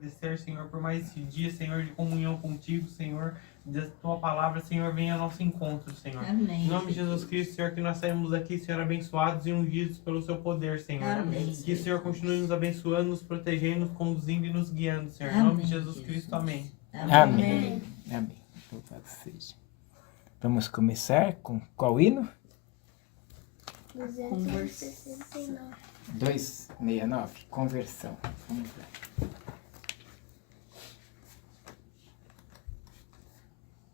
Agradecer, Senhor, por mais esse dia, Senhor, de comunhão contigo, Senhor, da tua palavra, Senhor, venha ao nosso encontro, Senhor. Amém. Em nome de Jesus Cristo, Senhor, que nós saímos daqui, Senhor, abençoados e ungidos pelo seu poder, Senhor. Amém. Que o Senhor continue nos abençoando, nos protegendo, nos conduzindo e nos guiando, Senhor. Em Amém, nome de Jesus Cristo, amém. Amém. Amém. Louvado seja. Vamos começar com qual hino? 269. 269, conversão. Vamos lá.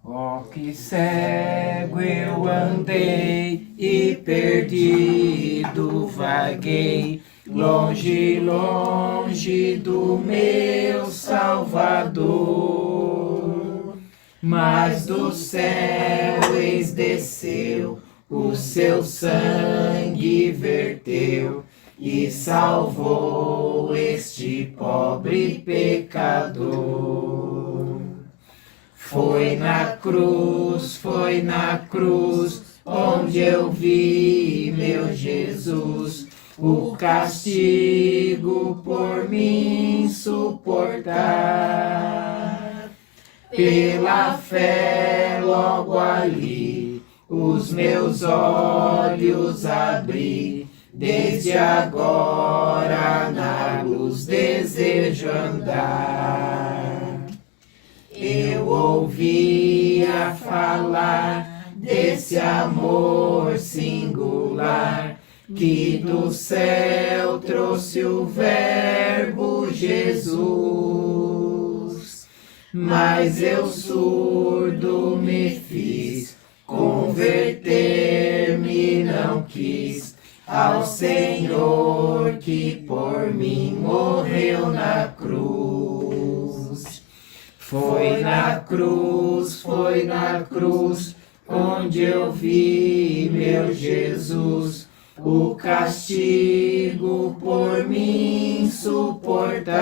Oh, que cego eu andei e perdido vaguei, longe, longe do meu Salvador. Mas do céu eis desceu, o seu sangue verteu e salvou este pobre pecador. Foi na cruz, onde eu vi meu Jesus, o castigo por mim suportar. Pela fé logo ali, os meus olhos abri, desde agora na luz desejo andar. Eu ouvia falar desse amor singular, que do céu trouxe o Verbo Jesus. Mas eu surdo me fiz, converter-me não quis ao Senhor que por mim morreu na cruz. Foi na cruz, onde eu vi meu Jesus, o castigo por mim suportar.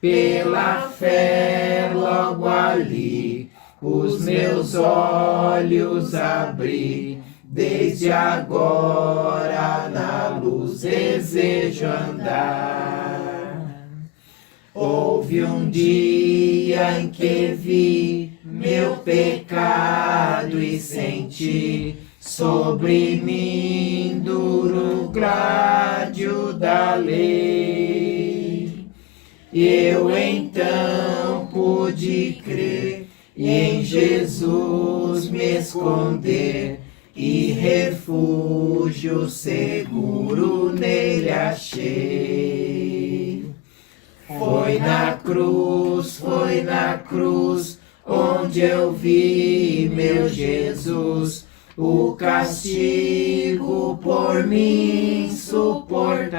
Pela fé logo ali, os meus olhos abri, desde agora na luz desejo andar. Houve um dia em que vi meu pecado e senti sobre mim duro grádio da lei. Eu então pude crer e em Jesus me esconder, e refúgio seguro nele achei. Foi na cruz, onde eu vi meu Jesus, o castigo por mim suportar.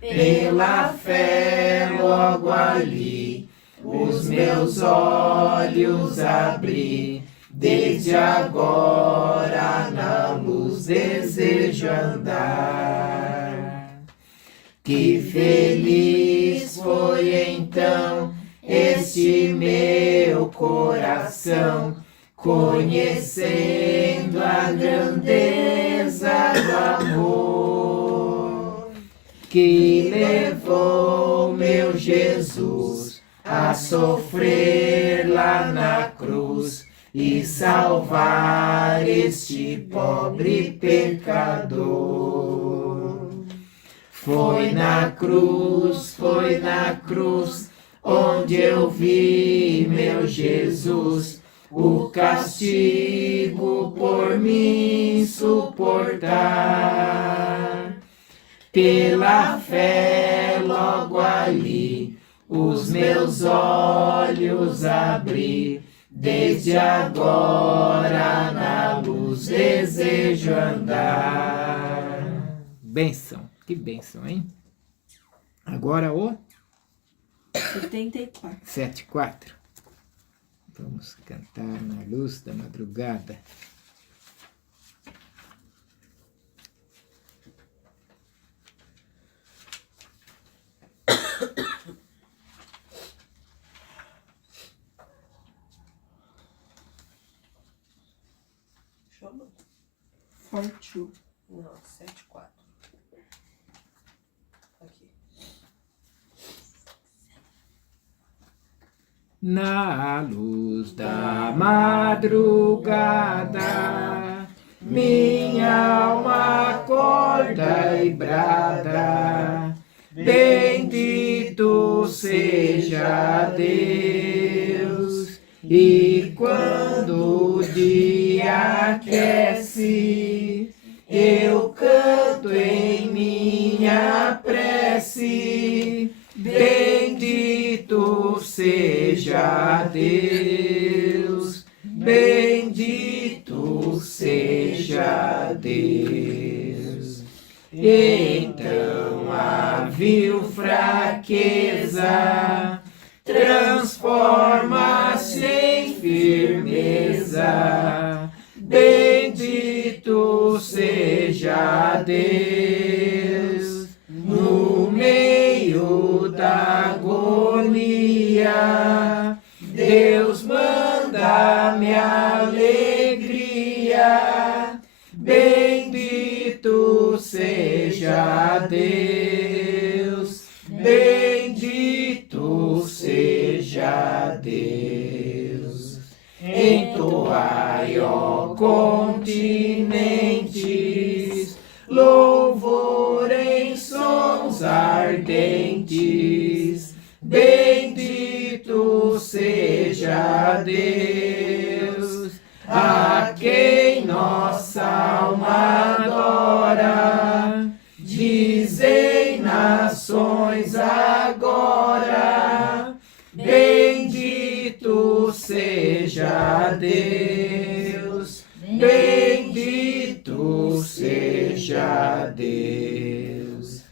Pela fé logo ali, os meus olhos abri, desde agora na luz desejo andar. Que feliz foi então este meu coração, conhecendo a grandeza do amor, que levou meu Jesus a sofrer lá na cruz e salvar este pobre pecador. Foi na cruz, onde eu vi meu Jesus, o castigo por mim suportar. Pela fé logo ali, os meus olhos abri, desde agora na luz desejo andar. Bênção. Que bênção, hein? Agora o 74. 74. Vamos cantar na luz da madrugada. Chama? Forte. Não, 74. Aqui. na luz da madrugada, minha alma acorda e brada, bendito seja Deus. E quando o dia aquece, eu canto em minha prece, bendito seja Deus, bendito seja Deus. Então a vil fraqueza transforma-se em firmeza, bendito seja Deus. No meio da agonia, Deus manda-me alegria, bendito seja Deus, bendito seja Deus. Entoai, ó continentes, louvor em sons ardentes, bendito seja Deus, a quem nossa alma adora. Dizem nações agora, bendito seja Deus, bendito seja Deus.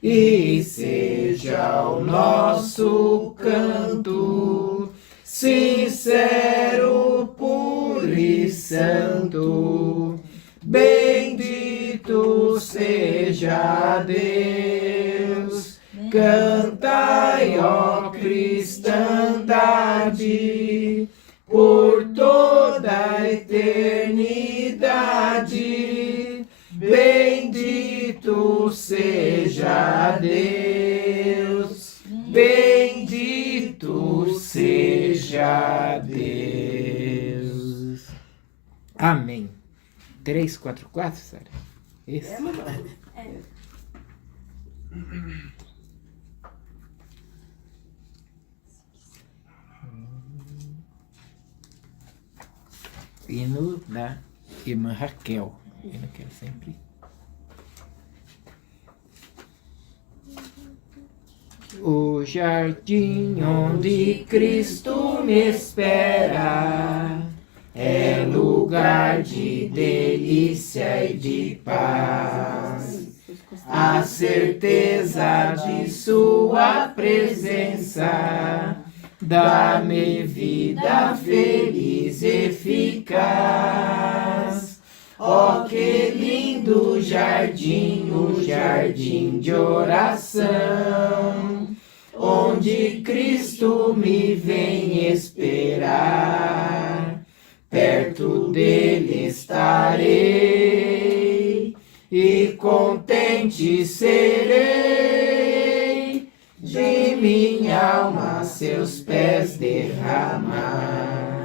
E seja o nosso canto sincero, puro e santo, bendito seja Deus. Cantai, ó cristandade, por toda a eternidade, bendito seja Deus, bendito seja Deus. Amém. 344, Sara? Esse? Hino da irmã Raquel. Hino que eu sempre... O jardim onde Cristo me espera é lugar de delícia e de paz. A certeza de sua presença dá-me vida feliz e eficaz. Oh, que lindo jardim, o jardim de oração, onde Cristo me vem esperar. Perto dele estarei e contente serei, de minha alma seus pés derramar.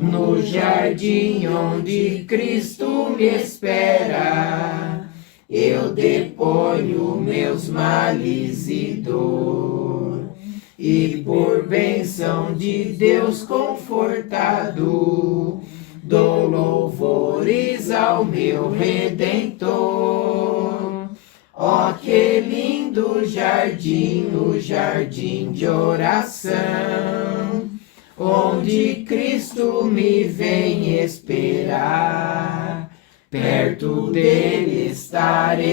No jardim onde Cristo me espera, eu deponho meus males e dor, e por bênção de Deus confortado, dou louvores ao meu Redentor. Oh, que lindo jardim, o jardim de oração, onde Cristo me vem esperar. Perto dele estarei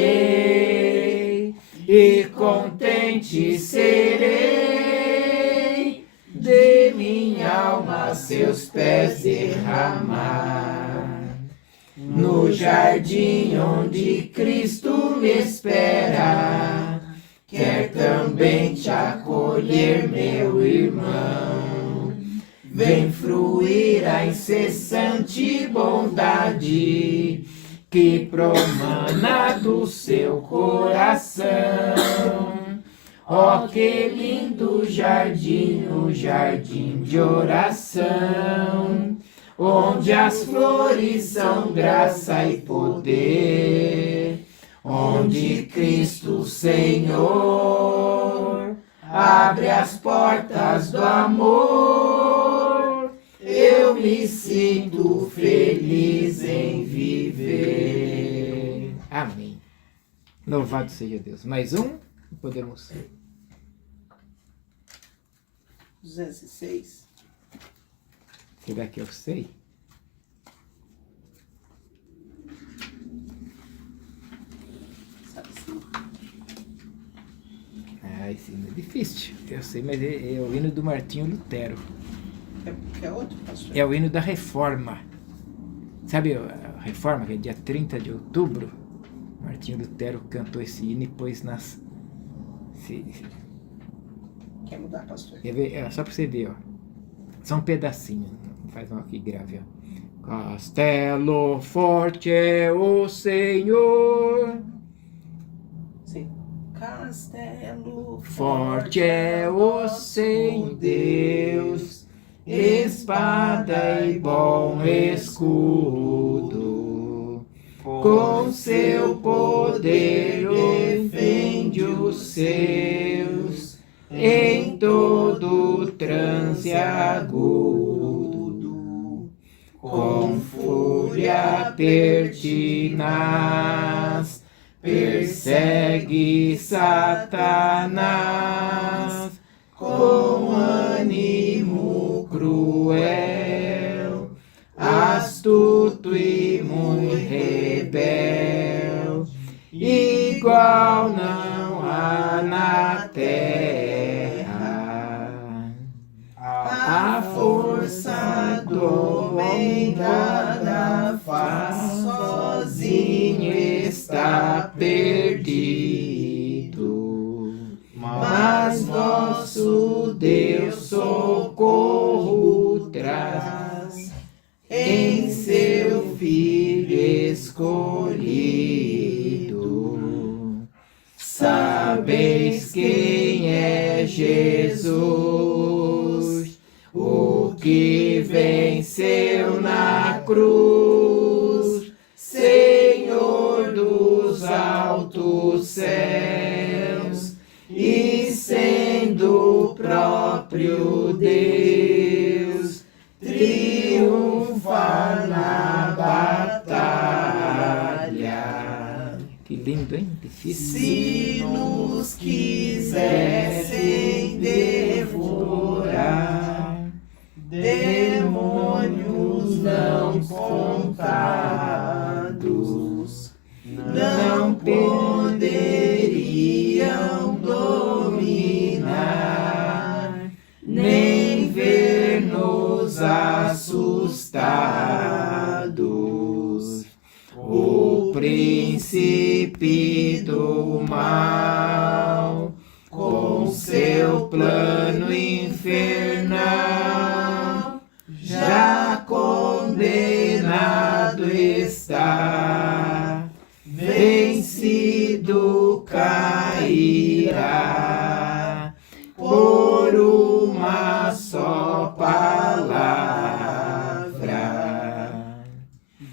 e contente serei, de minha alma seus pés derramar. No jardim onde Cristo me espera, quer também te acolher, meu irmão. Vem fruir a incessante bondade que promana do seu coração. Oh, que lindo jardim, um jardim de oração, onde as flores são graça e poder, onde Cristo Senhor abre as portas do amor. Eu me sinto feliz em viver. Amém. Louvado seja Deus. Mais um? Podemos. 206. Será que eu sei? Sabe sim. Esse hino é difícil. Eu sei, mas é o hino do Martinho Lutero. É outro, pastor? É o hino da Reforma. Sabe a Reforma, que é dia 30 de outubro? Martinho Lutero cantou esse hino e pôs nas... Quer mudar, pastor? Quer ver? Só pra você ver, ó. Só um pedacinho. Faz mal aqui, grave, ó. Castelo forte é o Senhor, Sim. Castelo forte é o Senhor Deus, espada e bom escudo. Com seu poder defende os seus em todo transe agudo. Com fúria pertinaz persegue Satanás, com ânimo cruel, astuto e muito rebel, igual não há na terra. A força do homem nada faz, sozinho está perdido. Mas nosso Deus socorro traz em seu Filho escolhido. Sabeis quem é Jesus, o que venceu na cruz, Senhor dos altos céus, e sendo o próprio Deus, triunfa na batalha. Que lindo, hein? Difícil. Se nos quisessem devorar, demônios não contados, não poderiam dominar, nem ver-nos assustados. O príncipe do mal, com seu plano infernal, já condenado está, vencido cairá, por uma só palavra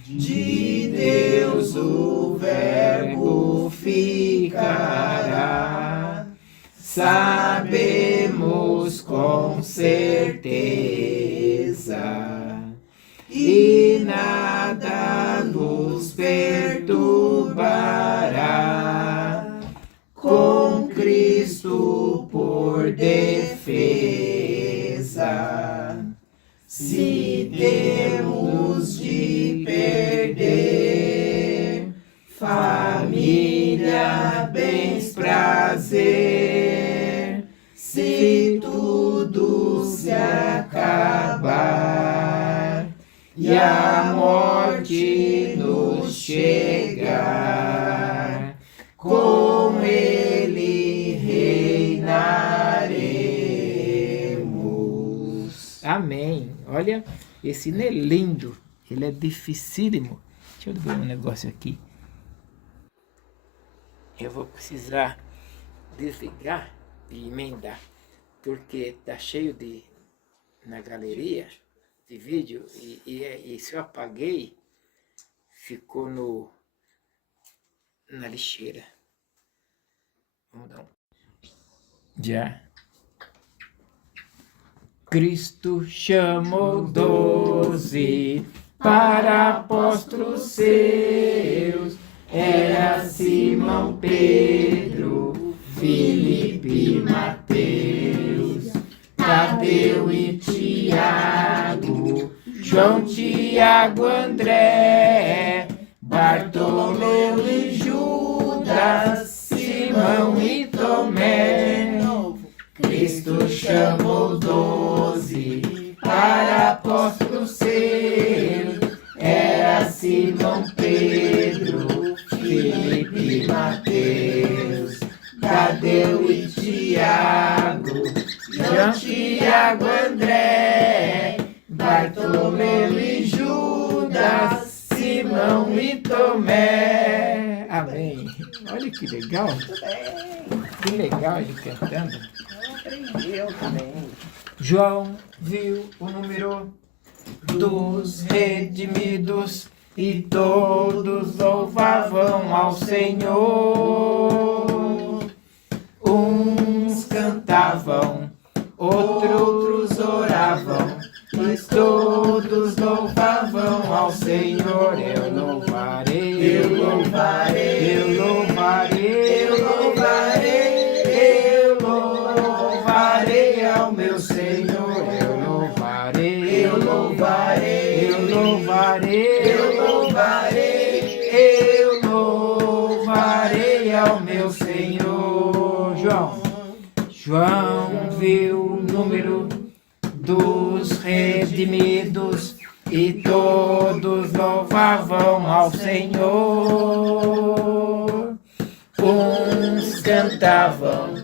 de Deus o verbo ficará. Sabemos com certeza, e nada nos perturbará, com Cristo por defesa. Se temos de perder família, bens, prazer, se tudo se acabar e a morte nos chegar, com Ele reinaremos. Amém. Olha, esse hino é lindo. Ele é dificílimo. Deixa eu ver um negócio aqui. Eu vou precisar desligar emendar, porque tá cheio na galeria de vídeo e se eu apaguei, ficou na lixeira. Vamos dar um... Já. Cristo chamou 12 para apóstolos seus. Era Simão, Pedro, Filipe, Mateus, Tadeu e Tiago, João, Tiago, André, Bartolomeu e Judas, Simão e Tomé. Cristo chamou 12 para apóstolos seus. Era Simão, Pedro, Filipe, Mateus, Tadeu e Tiago, João, Tiago, André, Bartolomeu e Judas, Simão e Tomé. Amém. Olha que legal. Que legal ele cantando. Eu também. João viu o número dos redimidos e todos louvavam ao Senhor. Uns cantavam, outros oravam, mas todos louvavam ao Senhor. Eu louvarei, eu louvarei, eu louvarei, eu louvarei, eu louvarei ao meu Senhor. Eu louvarei, eu louvarei, eu louvarei, eu louvarei, eu louvarei ao meu Senhor. João viu o número dos redimidos e todos louvavam ao Senhor. Uns cantavam,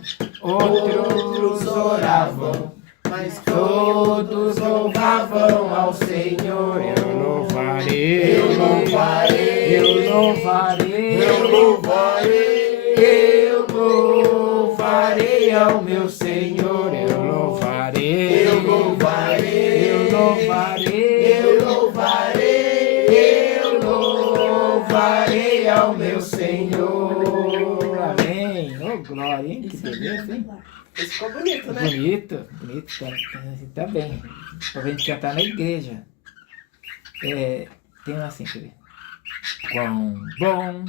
outros oravam, mas todos louvavam ao Senhor. Eu louvarei, eu louvarei, eu louvarei, eu louvarei, eu louvarei ao meu Senhor. Eu louvarei, eu louvarei, eu louvarei, eu louvarei, eu louvarei ao meu Senhor. Amém. Oh, glória, hein? Que beleza, hein? Isso ficou bonito, né? Bonito, tá bem. Pra gente cantar na igreja. Tem assim, quer ver? Quão bom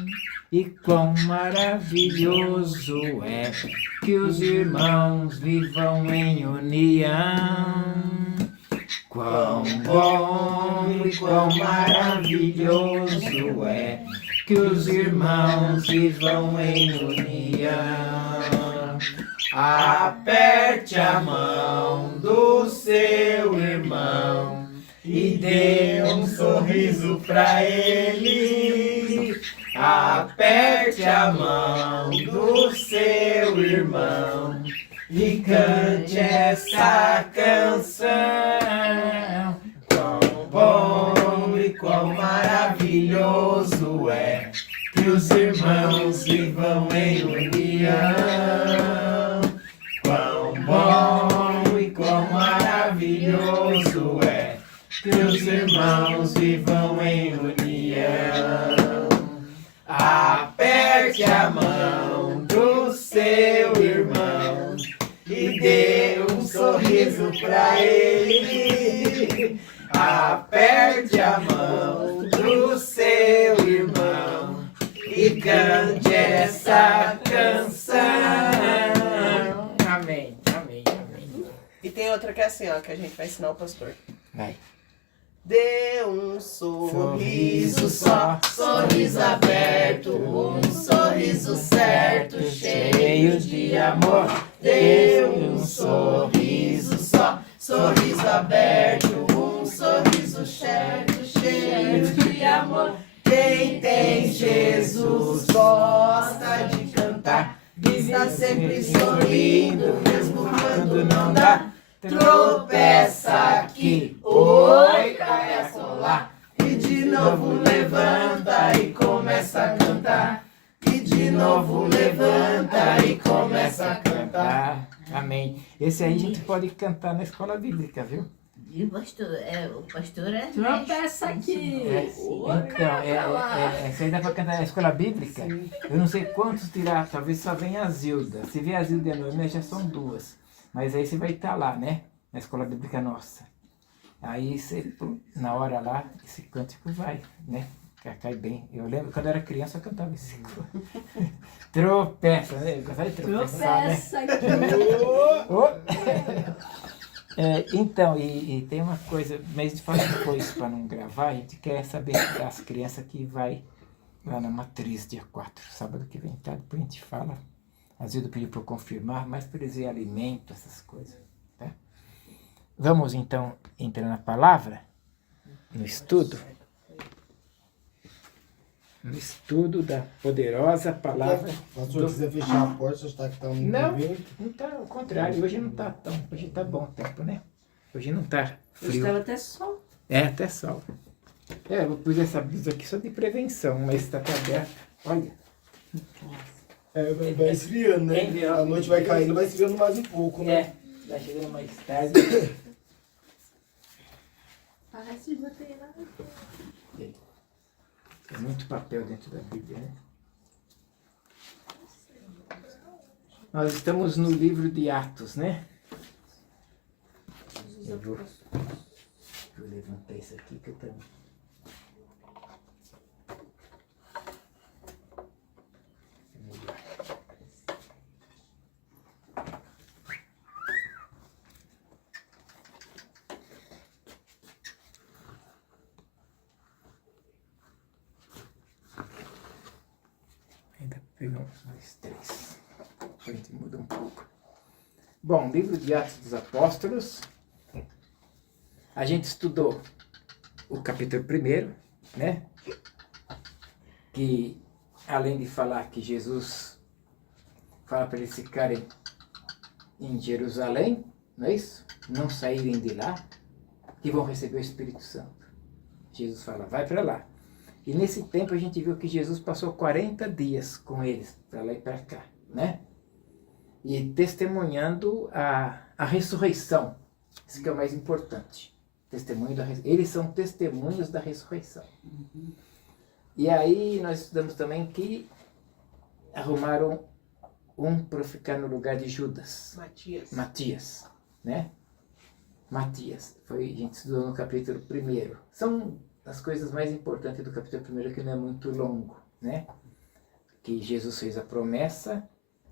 e quão maravilhoso é que os irmãos vivam em união. Quão bom e quão maravilhoso é que os irmãos vivam em união. Aperte a mão do seu irmão e dê um sorriso pra ele. Aperte a mão do seu irmão e cante essa canção. Quão bom e quão maravilhoso é que os irmãos vivam em união. Quão bom e quão maravilhoso é que os irmãos vivam em união. Aperte a mão do seu irmão e dê um sorriso pra ele. Aperte a mão do seu irmão e cante essa canção. Amém, amém, amém. E tem outra que é assim, ó, que a gente vai ensinar o pastor. Vai. Dê um sorriso só, sorriso aberto, um sorriso certo, cheio de amor. Dê um sorriso só, sorriso aberto, um sorriso certo, cheio de amor. Quem tem Jesus gosta de cantar, está sempre sorrindo, mesmo quando não dá. Tropeça aqui, oi, cai a solar, e de novo levanta e começa a cantar. E de novo levanta e começa a cantar. cantar. Amém. Esse aí a gente pode cantar na escola bíblica, viu? E o pastor é Tropeça aqui. Esse aí dá para cantar na escola bíblica. Eu não sei quantos tirar, talvez só venha a Zilda. Se vier a Zilda e a Noemi, já são 2. Mas aí você vai estar lá, né? Na escola bíblica nossa. Aí você, na hora lá, esse cântico vai, né? Cai bem. Eu lembro, quando eu era criança, eu cantava esse. Tropeça, né? Eu gostava de tropeçar, né? Tropeça aqui. Então, e tem uma coisa, mas a gente fala depois para não gravar, a gente quer saber das crianças que vai lá na Matriz, dia 4, sábado que vem, tá? Depois a gente fala. Às vezes eu pedi para eu confirmar, mas para eles verem alimento, essas coisas, tá? Vamos então entrar na palavra, no estudo. No estudo da poderosa palavra. Pastor, se quiser fechar a porta, está que está um Não, vento. não tá, ao contrário, hoje não tá tão, hoje tá bom o tempo, né? Hoje não tá Eu frio. estava até sol. Até sol. Eu pus essa blusa aqui só de prevenção, mas tá aberta. Olha. Vai esfriando, né? A noite vai caindo, vai esfriando mais um pouco, né? Vai chegando mais tarde. Parece bater lá. Tem muito papel dentro da Bíblia, né? Nós estamos no livro de Atos, né? Eu vou levantar isso aqui que eu também. Ainda pegou 1, 2, 3. A gente muda um pouco. Bom, livro de Atos dos Apóstolos. A gente estudou o capítulo 1, né? Que além de falar que Jesus fala para eles ficarem em Jerusalém, não é isso? Não saírem de lá, que vão receber o Espírito Santo. Jesus fala, vai para lá. E nesse tempo a gente viu que Jesus passou 40 dias com eles, para lá e para cá, né? E testemunhando a ressurreição. Isso que é o mais importante. Testemunho da eles são testemunhos da ressurreição. E aí nós estudamos também que arrumaram um para ficar no lugar de Judas. Matias, né? Matias. A gente estudou no capítulo 1. São as coisas mais importantes do capítulo 1, que não é muito longo, né? Que Jesus fez a promessa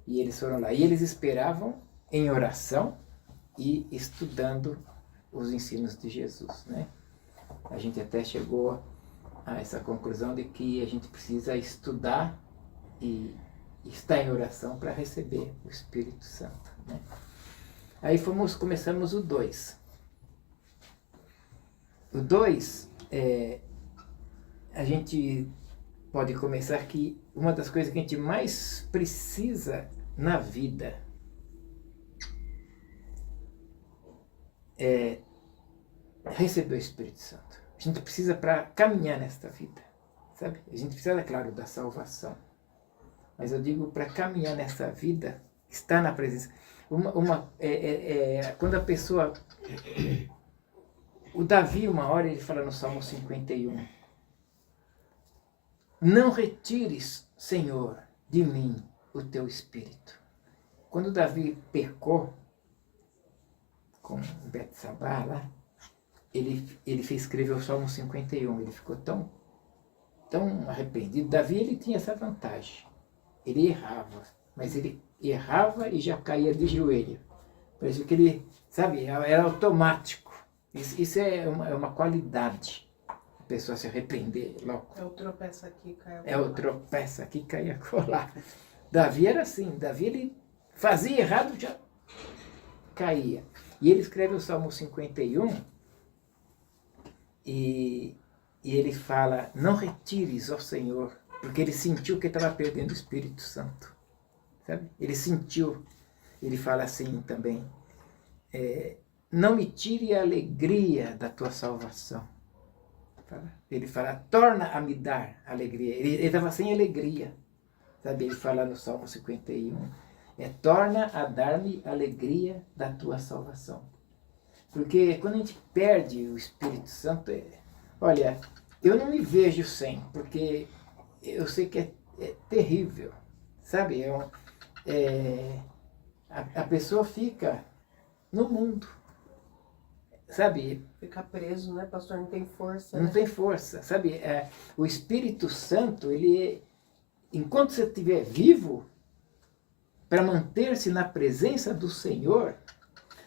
e eles foram lá. E eles esperavam em oração e estudando os ensinos de Jesus, né? A gente até chegou a essa conclusão de que a gente precisa estudar e estar em oração para receber o Espírito Santo, né? Aí começamos o 2. O 2, a gente pode começar que uma das coisas que a gente mais precisa na vida é receber o Espírito Santo. A gente precisa para caminhar nesta vida, sabe? A gente precisa, claro, da salvação. Mas eu digo para caminhar nessa vida, estar na presença. Quando a pessoa... O Davi, uma hora, ele fala no Salmo 51. Não retires, Senhor, de mim o teu Espírito. Quando Davi pecou com Betsabá lá, ele fez escrever o Salmo 51. Ele ficou tão arrependido. Davi, ele tinha essa vantagem. Ele errava, mas ele errava e já caía de joelho. Parecia que ele, sabe, era automático. Isso é uma qualidade. A pessoa se arrepender logo. É o tropeça aqui, cai a colar. É o tropeça aqui, cai a colar. Davi era assim. Davi, ele fazia errado, já caía. E ele escreve o Salmo 51 e ele fala, não retires, ó Senhor, porque ele sentiu que estava perdendo o Espírito Santo. Sabe? Ele sentiu. Ele fala assim também, não me tire a alegria da tua salvação. Ele fala, torna a me dar alegria. Ele estava sem alegria. Sabe? Ele fala no Salmo 51. torna a dar-me alegria da tua salvação. Porque quando a gente perde o Espírito Santo, olha, eu não me vejo sem, porque eu sei que é terrível, sabe? A pessoa fica no mundo, sabe? Fica preso, né, pastor? Não tem força. Não né? tem força, sabe? O Espírito Santo, enquanto você estiver vivo, para manter-se na presença do Senhor,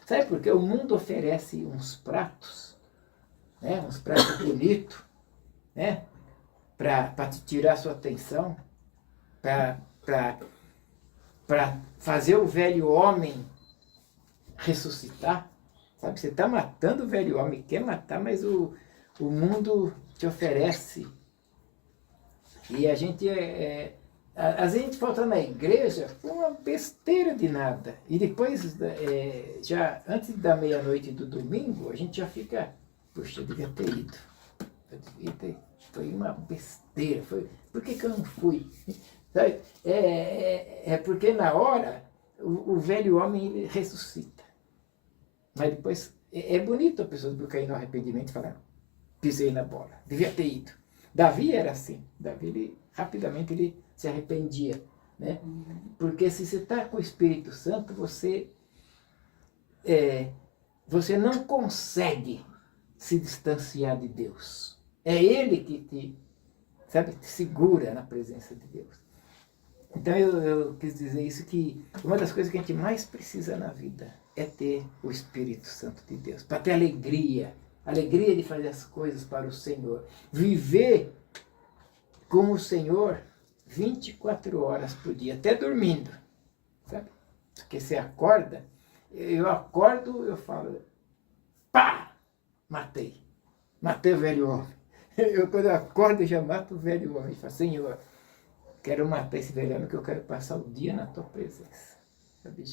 sabe por quê? O mundo oferece uns pratos, né? Uns pratos bonitos, né? Para te tirar a sua atenção, para fazer o velho homem ressuscitar. Sabe? Você está matando o velho homem, quer matar, mas o mundo te oferece. E a gente às vezes a gente falta na igreja por uma besteira de nada. E depois, já antes da meia-noite do domingo, a gente já fica, puxa, eu devia ter ido. Foi uma besteira. Por que eu não fui? Sabe? Porque na hora o velho homem ele ressuscita. Mas depois é bonito a pessoa cair no arrependimento e falar, pisei na bola, devia ter ido. Davi era assim. Davi, rapidamente, ele se arrependia. Né? Porque se você está com o Espírito Santo, você não consegue se distanciar de Deus. É Ele que te segura na presença de Deus. Então eu quis dizer isso, que uma das coisas que a gente mais precisa na vida é ter o Espírito Santo de Deus, para ter alegria de fazer as coisas para o Senhor, viver com o Senhor 24 horas por dia, até dormindo, sabe? Porque você acorda, eu acordo, eu falo, pá, matei o velho homem. Quando eu acordo, eu já mato o velho homem, eu falo, Senhor, quero matar esse velho homem, que eu quero passar o dia na tua presença, sabe?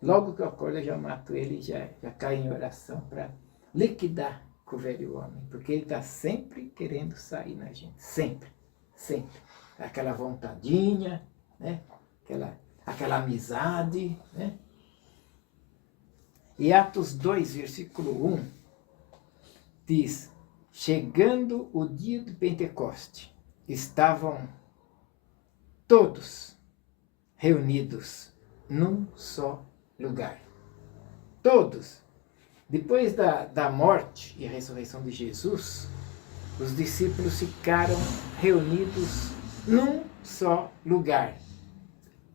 Logo que eu acordo, eu já mato ele, já caio em oração para liquidar com o velho homem, porque ele está sempre querendo sair na gente, sempre. Aquela vontadinha, né? aquela amizade. Né? E Atos 2, versículo 1, diz, chegando o dia do Pentecoste, estavam todos reunidos num só lugar. Todos. Depois da morte e ressurreição de Jesus, os discípulos ficaram reunidos num só lugar,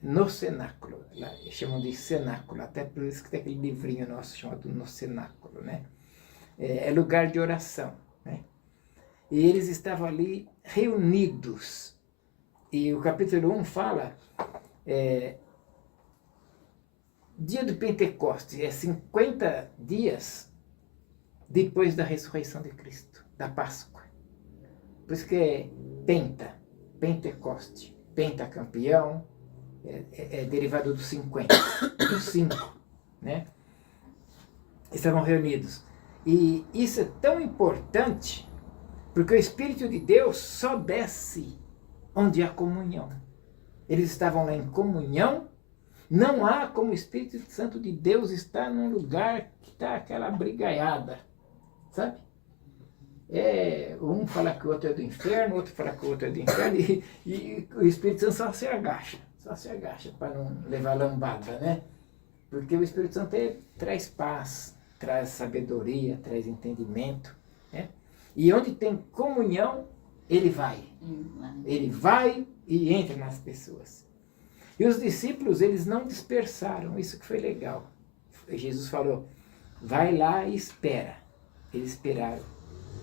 no cenáculo. Lá chamam de cenáculo, até por isso que tem aquele livrinho nosso chamado No Cenáculo. Né? É lugar de oração. Né? E eles estavam ali reunidos. E o capítulo 1 fala, dia do Pentecoste, 50 dias depois da ressurreição de Cristo, da Páscoa. Por isso que é Pentecoste, pentacampeão, é derivado do 50, do 5, né? Estavam reunidos. E isso é tão importante, porque o Espírito de Deus só desce onde há comunhão. Eles estavam lá em comunhão. Não há como o Espírito Santo de Deus estar num lugar que está aquela brigaiada, sabe? Um fala que o outro é do inferno, outro fala que o outro é do inferno, e o Espírito Santo só se agacha para não levar lambada, né? Porque o Espírito Santo traz paz, traz sabedoria, traz entendimento, né? E onde tem comunhão, ele vai. Ele vai e entra nas pessoas. E os discípulos, eles não dispersaram, isso que foi legal. Jesus falou, vai lá e espera. Eles esperaram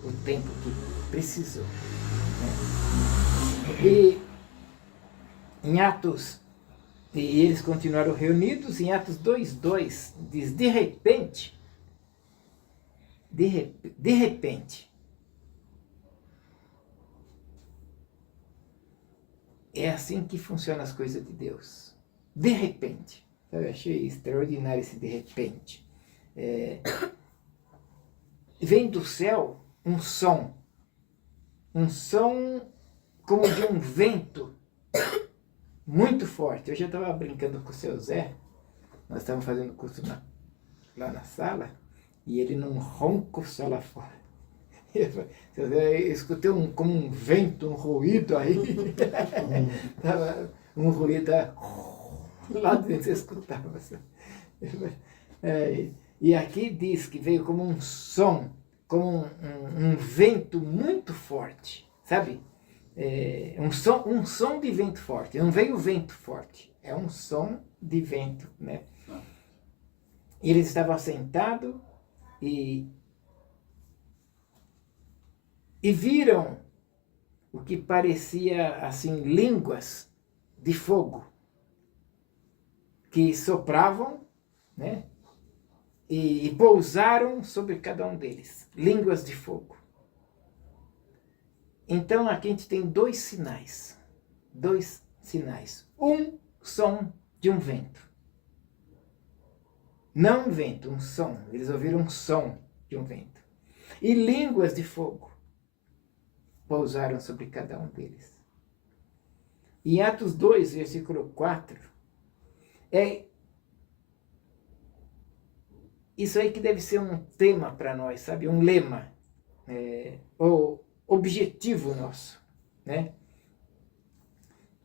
o tempo que precisou. Né? E em Atos, e eles continuaram reunidos, em Atos 2:2, diz, de repente, é assim que funcionam as coisas de Deus. De repente. Eu achei extraordinário esse de repente. Vem do céu um som como de um vento muito forte. Eu já estava brincando com o seu Zé, nós estávamos fazendo curso lá na sala, e ele num ronco só lá fora. Eu escutei como um vento, um ruído aí. Um ruído lá dentro, você escutava. E aqui diz que veio como um som, como um vento muito forte, sabe? Um som de vento forte. Não veio vento forte, é um som de vento, né? E eles estavam sentados e viram o que parecia assim línguas de fogo que sopravam, né? E pousaram sobre cada um deles, línguas de fogo. Então aqui a gente tem dois sinais. Um som de um vento. Não um vento, um som. Eles ouviram um som de um vento. E línguas de fogo pousaram sobre cada um deles. Em Atos 2, versículo 4, isso aí que deve ser um tema para nós, sabe? Um lema, ou objetivo nosso, né?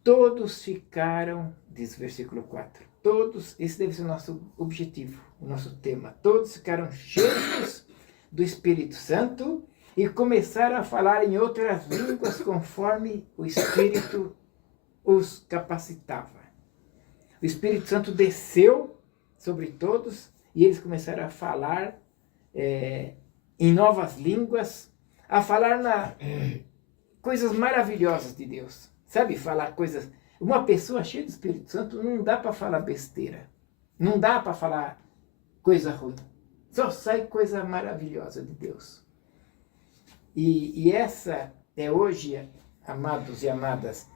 Todos ficaram, diz o versículo 4, todos, esse deve ser o nosso objetivo, o nosso tema. Todos ficaram cheios do Espírito Santo e começaram a falar em outras línguas conforme o Espírito os capacitava. O Espírito Santo desceu sobre todos e eles começaram a falar em novas línguas, a falar coisas maravilhosas de Deus. Sabe, falar coisas... Uma pessoa cheia do Espírito Santo não dá para falar besteira. Não dá para falar coisa ruim. Só sai coisa maravilhosa de Deus. E essa é hoje, amados e amadas,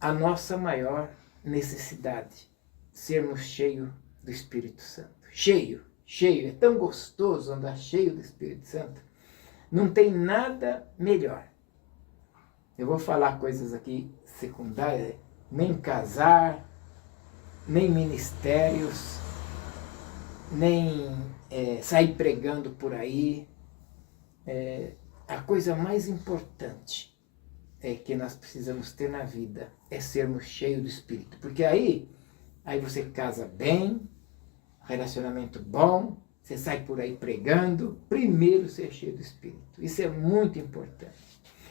a nossa maior necessidade. Sermos cheios do Espírito Santo. Cheio. É tão gostoso andar cheio do Espírito Santo. Não tem nada melhor. Eu vou falar coisas aqui secundárias, nem casar, nem ministérios, nem sair pregando por aí. A coisa mais importante que nós precisamos ter na vida é sermos cheios do Espírito. Porque aí você casa bem, relacionamento bom, você sai por aí pregando, primeiro ser cheio do Espírito. Isso é muito importante.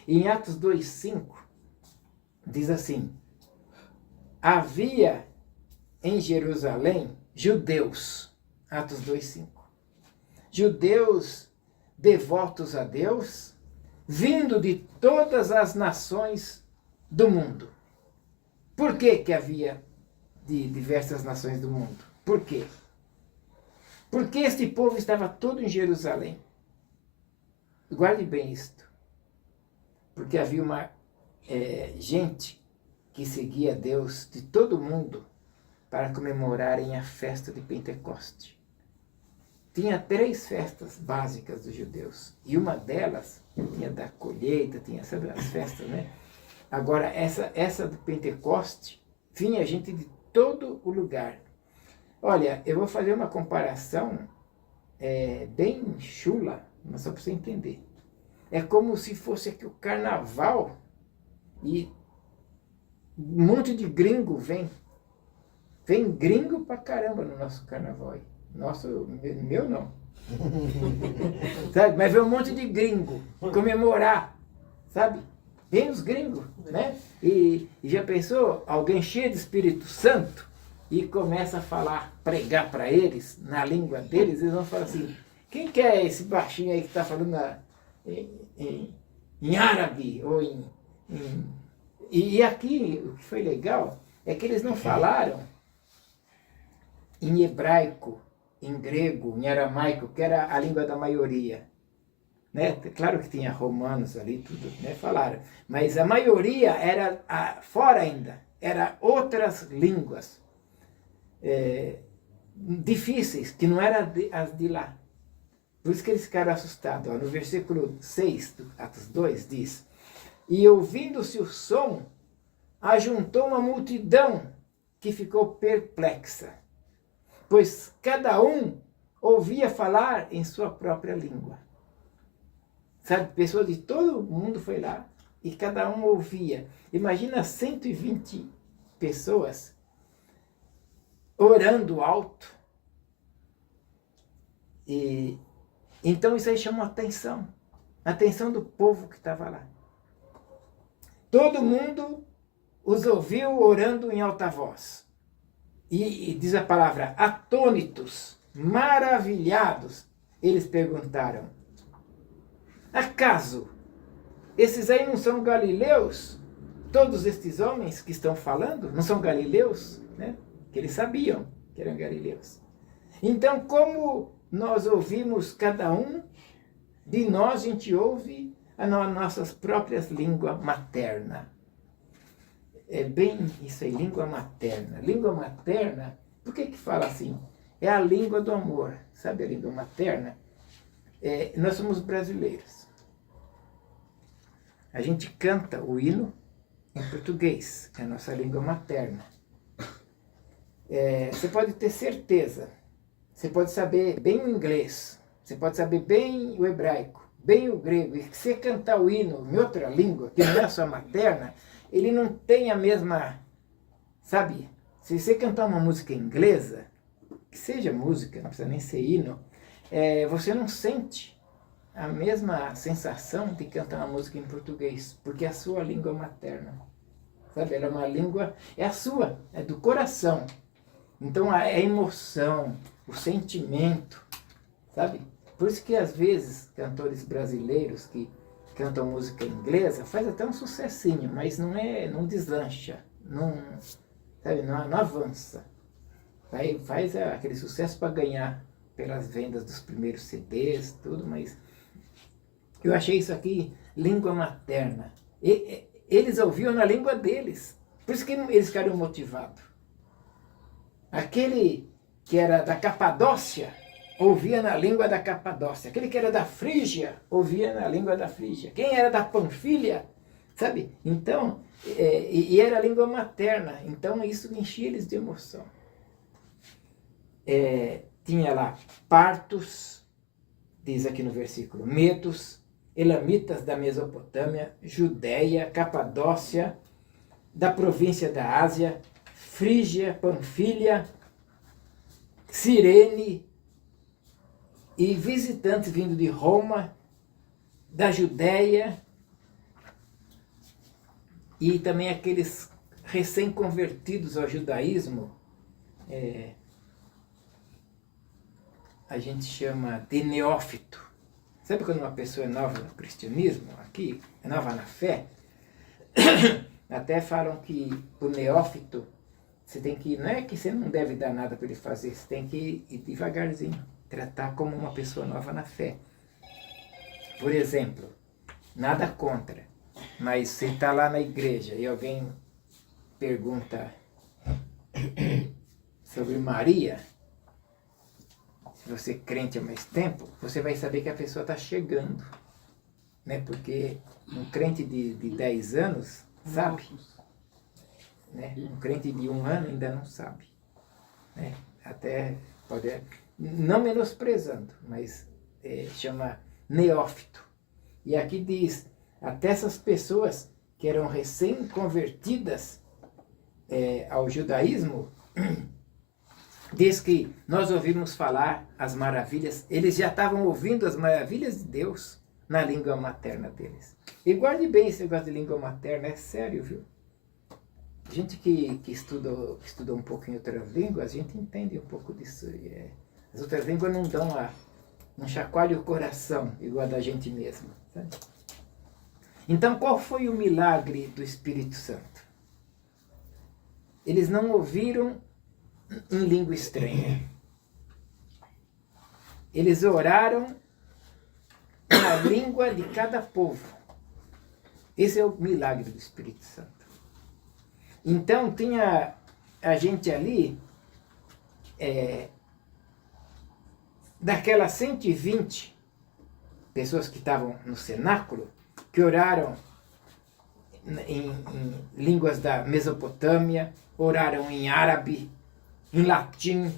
E em Atos 2,5, diz assim, havia em Jerusalém judeus, Atos 2,5, judeus devotos a Deus, vindo de todas as nações do mundo. Por que havia de diversas nações do mundo? Por quê? Porque este povo estava todo em Jerusalém. Guarde bem isto. Porque havia uma gente que seguia Deus de todo mundo para comemorarem a festa de Pentecoste. Tinha 3 festas básicas dos judeus. E uma delas tinha da colheita, tinha, sabe, as festas, né? Agora, essa do Pentecoste, vinha gente de todo o lugar. Olha, eu vou fazer uma comparação bem chula, mas só para você entender. É como se fosse aqui o carnaval e um monte de gringo vem. Vem gringo pra caramba no nosso carnaval aí. Nosso, meu não. Sabe? Mas vem um monte de gringo comemorar, sabe? Vem os gringos, né? E já pensou? Alguém cheio de Espírito Santo e começa a falar, pregar para eles, na língua deles, eles vão falar assim, quem que é esse baixinho aí que está falando em árabe? Ou E aqui, o que foi legal, é que eles não falaram em hebraico, em grego, em aramaico, que era a língua da maioria. Né? Claro que tinha romanos ali, tudo, né? Falaram. Mas a maioria era, fora ainda, era outras línguas difíceis, que não eram as de lá. Por isso que eles ficaram assustados. Ó, no versículo 6 do Atos 2 diz, e ouvindo-se o som, ajuntou uma multidão que ficou perplexa, pois cada um ouvia falar em sua própria língua. Sabe, pessoas de todo o mundo foi lá e cada um ouvia. Imagina 120 pessoas orando alto. E então isso aí chamou a atenção do povo que estava lá. Todo mundo os ouviu orando em alta voz. E diz a palavra, atônitos, maravilhados, eles perguntaram, acaso esses aí não são galileus? Todos estes homens que estão falando não são galileus? Né? Que eles sabiam que eram galileus. Então, como nós ouvimos cada um de nós, a gente ouve a nossas próprias língua materna. É bem isso aí, língua materna. Língua materna, por que fala assim? É a língua do amor, sabe a língua materna? Nós somos brasileiros. A gente canta o hino em português, é a nossa língua materna. Você pode ter certeza, você pode saber bem o inglês, você pode saber bem o hebraico, bem o grego, e se você cantar o hino em outra língua, que não é a sua materna, ele não tem a mesma, sabe? Se você cantar uma música inglesa, que seja música, não precisa nem ser hino, você não sente a mesma sensação de cantar uma música em português, porque é a sua língua materna. Sabe? Ela é uma língua, é a sua, é do coração. Então a emoção, o sentimento, sabe? Por isso que às vezes cantores brasileiros que cantam música inglesa faz até um sucessinho, mas não deslancha, sabe? Não avança. Faz aquele sucesso para ganhar pelas vendas dos primeiros CDs, tudo, mas eu achei isso aqui língua materna. Eles ouviam na língua deles, por isso que eles ficaram motivados. Aquele que era da Capadócia ouvia na língua da Capadócia. Aquele que era da Frígia ouvia na língua da Frígia. Quem era da Panfilha, sabe? Então, e era a língua materna. Então, isso enchia eles de emoção. Tinha lá partos, diz aqui no versículo, medos, elamitas da Mesopotâmia, Judéia, Capadócia, da província da Ásia, Frígia, Panfilha, Cirene, e visitantes vindo de Roma, da Judéia, e também aqueles recém-convertidos ao judaísmo, a gente chama de neófito. Sabe quando uma pessoa é nova no cristianismo, aqui, é nova na fé? Até falam que o neófito, você tem que, não é que você não deve dar nada para ele fazer, você tem que ir devagarzinho, tratar como uma pessoa nova na fé. Por exemplo, nada contra, mas você está lá na igreja e alguém pergunta sobre Maria, se você é crente há mais tempo, você vai saber que a pessoa está chegando, né? Porque um crente de 10 anos sabe, né? Um crente de 1 ano ainda não sabe, né? Até pode, não menosprezando, mas chama neófito. E aqui diz, até essas pessoas que eram recém-convertidas ao judaísmo, diz que nós ouvimos falar as maravilhas, eles já estavam ouvindo as maravilhas de Deus na língua materna deles. E guarde bem esse negócio de língua materna, é sério, viu? Gente que estuda um pouco em outras línguas, a gente entende um pouco disso. As outras línguas não dão não chacoalham o coração igual a da gente mesmo. Sabe? Então, qual foi o milagre do Espírito Santo? Eles não ouviram em língua estranha. Eles oraram na língua de cada povo. Esse é o milagre do Espírito Santo. Então, tinha a gente ali, daquelas 120 pessoas que estavam no cenáculo, que oraram em línguas da Mesopotâmia, oraram em árabe, em latim.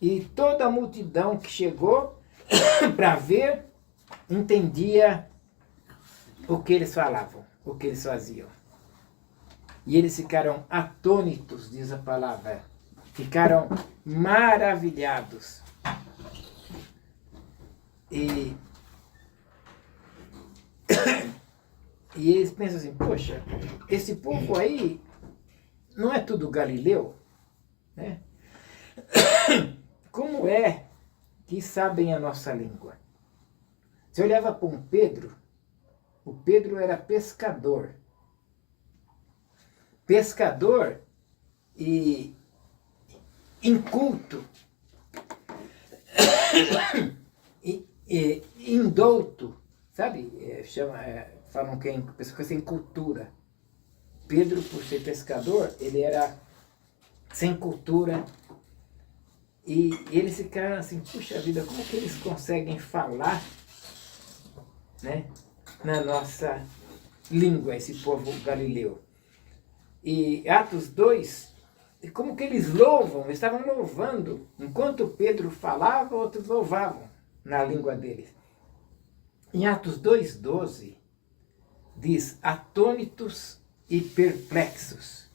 E toda a multidão que chegou para ver entendia o que eles falavam, o que eles faziam. E eles ficaram atônitos, diz a palavra. Ficaram maravilhados. E eles pensam assim, poxa, esse povo aí não é tudo galileu? Né? Como é que sabem a nossa língua? Você olhava para um Pedro, o Pedro era pescador. Pescador e inculto, e indouto, sabe? Falam que é pessoa sem cultura. Pedro, por ser pescador, ele era sem cultura. E eles ficaram assim, puxa vida, como que eles conseguem falar, né, na nossa língua, esse povo galileu? E Atos 2, como que eles louvam, eles estavam louvando. Enquanto Pedro falava, outros louvavam na língua deles. Em Atos 2:12, diz, atônitos e perplexos.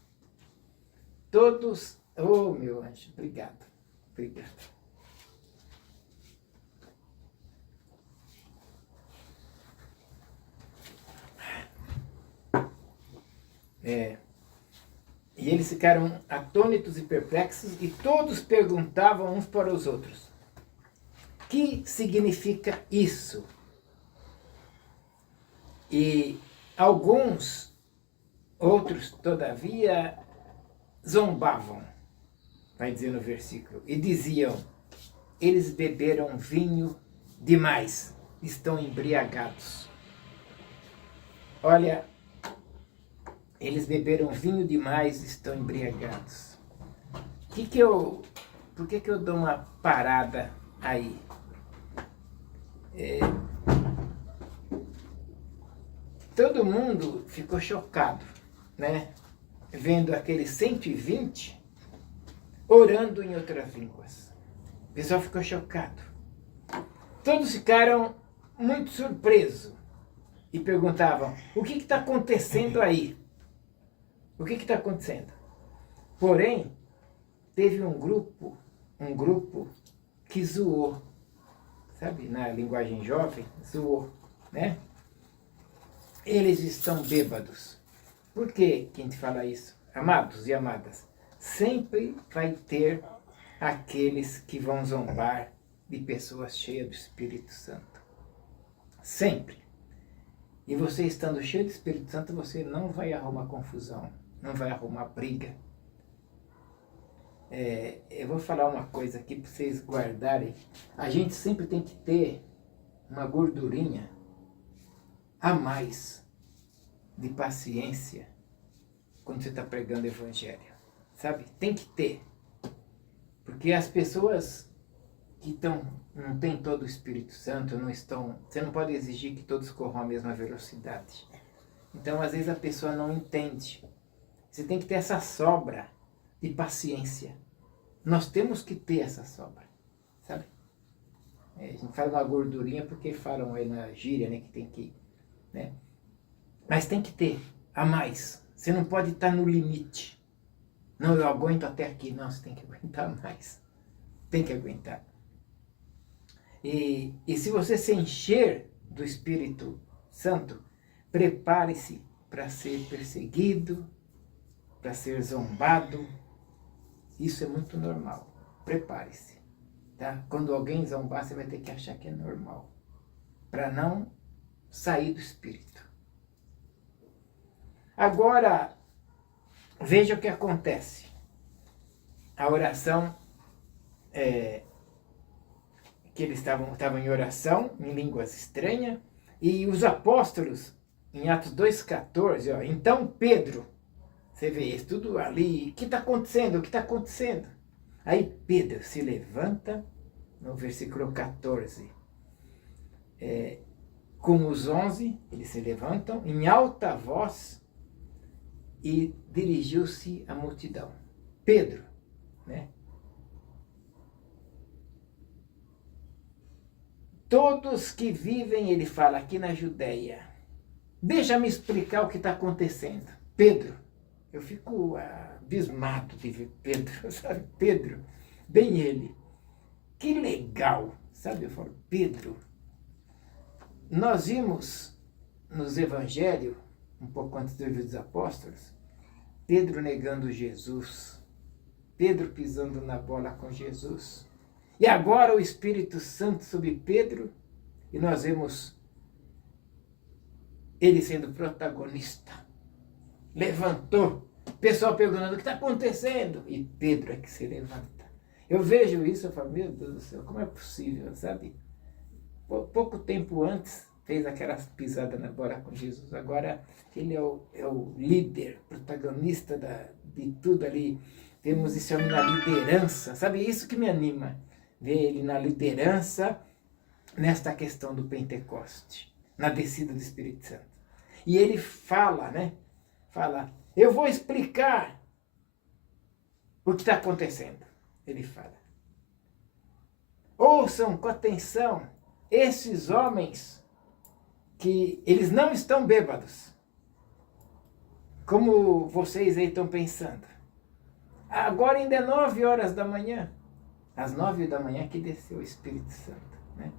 Todos, oh meu anjo, obrigado. Obrigado. E eles ficaram atônitos e perplexos e todos perguntavam uns para os outros: que significa isso? E alguns, outros, todavia, zombavam, vai dizer no versículo, e diziam, eles beberam vinho demais, estão embriagados. Olha, eles beberam vinho demais, estão embriagados. Por que eu dou uma parada aí? Todo mundo ficou chocado, né? Vendo aqueles 120 orando em outras línguas. O pessoal ficou chocado. Todos ficaram muito surpresos e perguntavam, o que está acontecendo aí? O que está acontecendo? Porém, teve um grupo que zoou, sabe, na linguagem jovem, zoou, né? Eles estão bêbados. Por que a gente fala isso? Amados e amadas, sempre vai ter aqueles que vão zombar de pessoas cheias do Espírito Santo. Sempre. E você estando cheio do Espírito Santo, você não vai arrumar confusão, não vai arrumar briga. Eu vou falar uma coisa aqui para vocês guardarem. A gente sempre tem que ter uma gordurinha a mais de paciência quando você está pregando o Evangelho. Sabe? Tem que ter. Porque as pessoas que não têm todo o Espírito Santo, você não pode exigir que todos corram a mesma velocidade. Então, às vezes, a pessoa não entende. Você tem que ter essa sobra de paciência. Nós temos que ter essa sobra, sabe? A gente fala uma gordurinha porque falam aí na gíria, né, que tem que, né? Mas tem que ter a mais. Você não pode estar no limite. Não, eu aguento até aqui. Não, você tem que aguentar mais. Tem que aguentar. E se você se encher do Espírito Santo, prepare-se para ser perseguido, para ser zombado. Isso é muito normal. Prepare-se. Tá? Quando alguém zombar, você vai ter que achar que é normal. Para não sair do Espírito. Agora, veja o que acontece. A oração, que eles estavam em oração, em línguas estranhas, e os apóstolos, em Atos 2,14, então Pedro, você vê isso tudo ali, o que está acontecendo? O que está acontecendo? Aí Pedro se levanta, no versículo 14, com os 11, eles se levantam em alta voz e dirigiu-se à multidão. Pedro, né? Todos que vivem, ele fala, aqui na Judéia, deixa-me explicar o que está acontecendo. Pedro, eu fico abismado de ver Pedro, sabe? Pedro, bem ele. Que legal, sabe? Eu falo, Pedro. Nós vimos nos evangelhos, um pouco antes do livro dos apóstolos, Pedro negando Jesus, Pedro pisando na bola com Jesus. E agora o Espírito Santo sobre Pedro, e nós vemos ele sendo protagonista. Levantou, o pessoal perguntando o que está acontecendo, e Pedro é que se levanta. Eu vejo isso, eu falo, meu Deus do céu, como é possível, sabe? Pouco tempo antes fez aquelas pisadas na bola com Jesus, agora ele é o líder, protagonista de tudo ali. Vemos esse homem na liderança, sabe? Isso que me anima, ver ele na liderança nesta questão do Pentecoste, na descida do Espírito Santo. E ele fala, né? Fala, eu vou explicar o que está acontecendo. Ele fala. Ouçam com atenção esses homens que eles não estão bêbados, como vocês aí estão pensando. Agora ainda é 9 horas da manhã. Às 9 da manhã que desceu o Espírito Santo, né?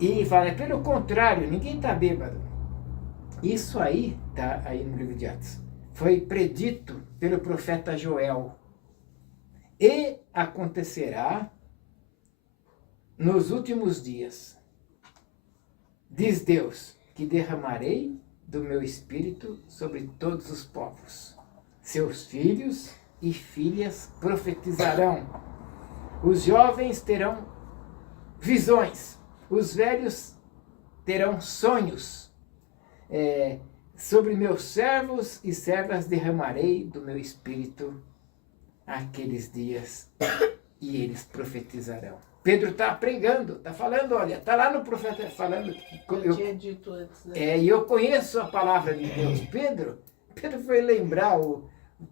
E fala, pelo contrário, ninguém está bêbado. Isso aí, está aí no livro de Atos, foi predito pelo profeta Joel. E acontecerá nos últimos dias, diz Deus, que derramarei do meu espírito sobre todos os povos. Seus filhos e filhas profetizarão. Os jovens terão visões. Os velhos terão sonhos. Sobre meus servos e servas derramarei do meu espírito aqueles dias e eles profetizarão. Pedro está pregando, está falando, olha, está lá no profeta falando. Eu tinha dito antes, né? E eu conheço a palavra de Deus. Pedro foi lembrar,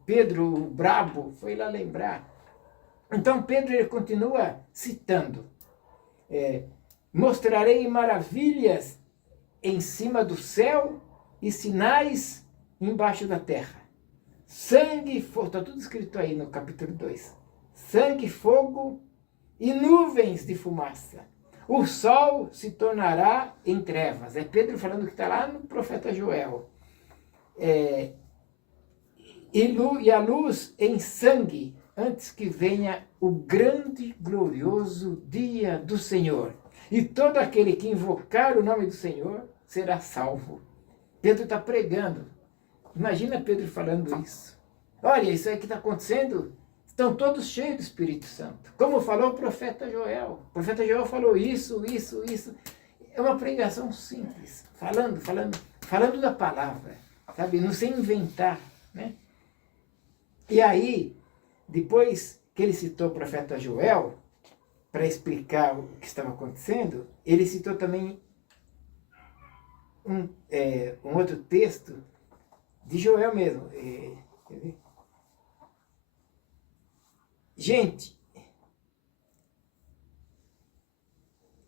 Pedro, o brabo, foi lá lembrar. Então Pedro ele continua citando. Mostrarei maravilhas em cima do céu e sinais embaixo da terra. Sangue e fogo, está tudo escrito aí no capítulo 2. Sangue, fogo e nuvens de fumaça. O sol se tornará em trevas. É Pedro falando que está lá no profeta Joel. E a luz em sangue, antes que venha o grande, glorioso dia do Senhor. E todo aquele que invocar o nome do Senhor será salvo. Pedro está pregando. Imagina Pedro falando isso. Olha, isso aí que está acontecendo, estão todos cheios do Espírito Santo. Como falou o profeta Joel. O profeta Joel falou isso. É uma pregação simples. Falando da palavra, sabe? Não sem inventar, né? E aí, depois que ele citou o profeta Joel, para explicar o que estava acontecendo, ele citou também um outro texto de Joel mesmo. Quer ver? Gente,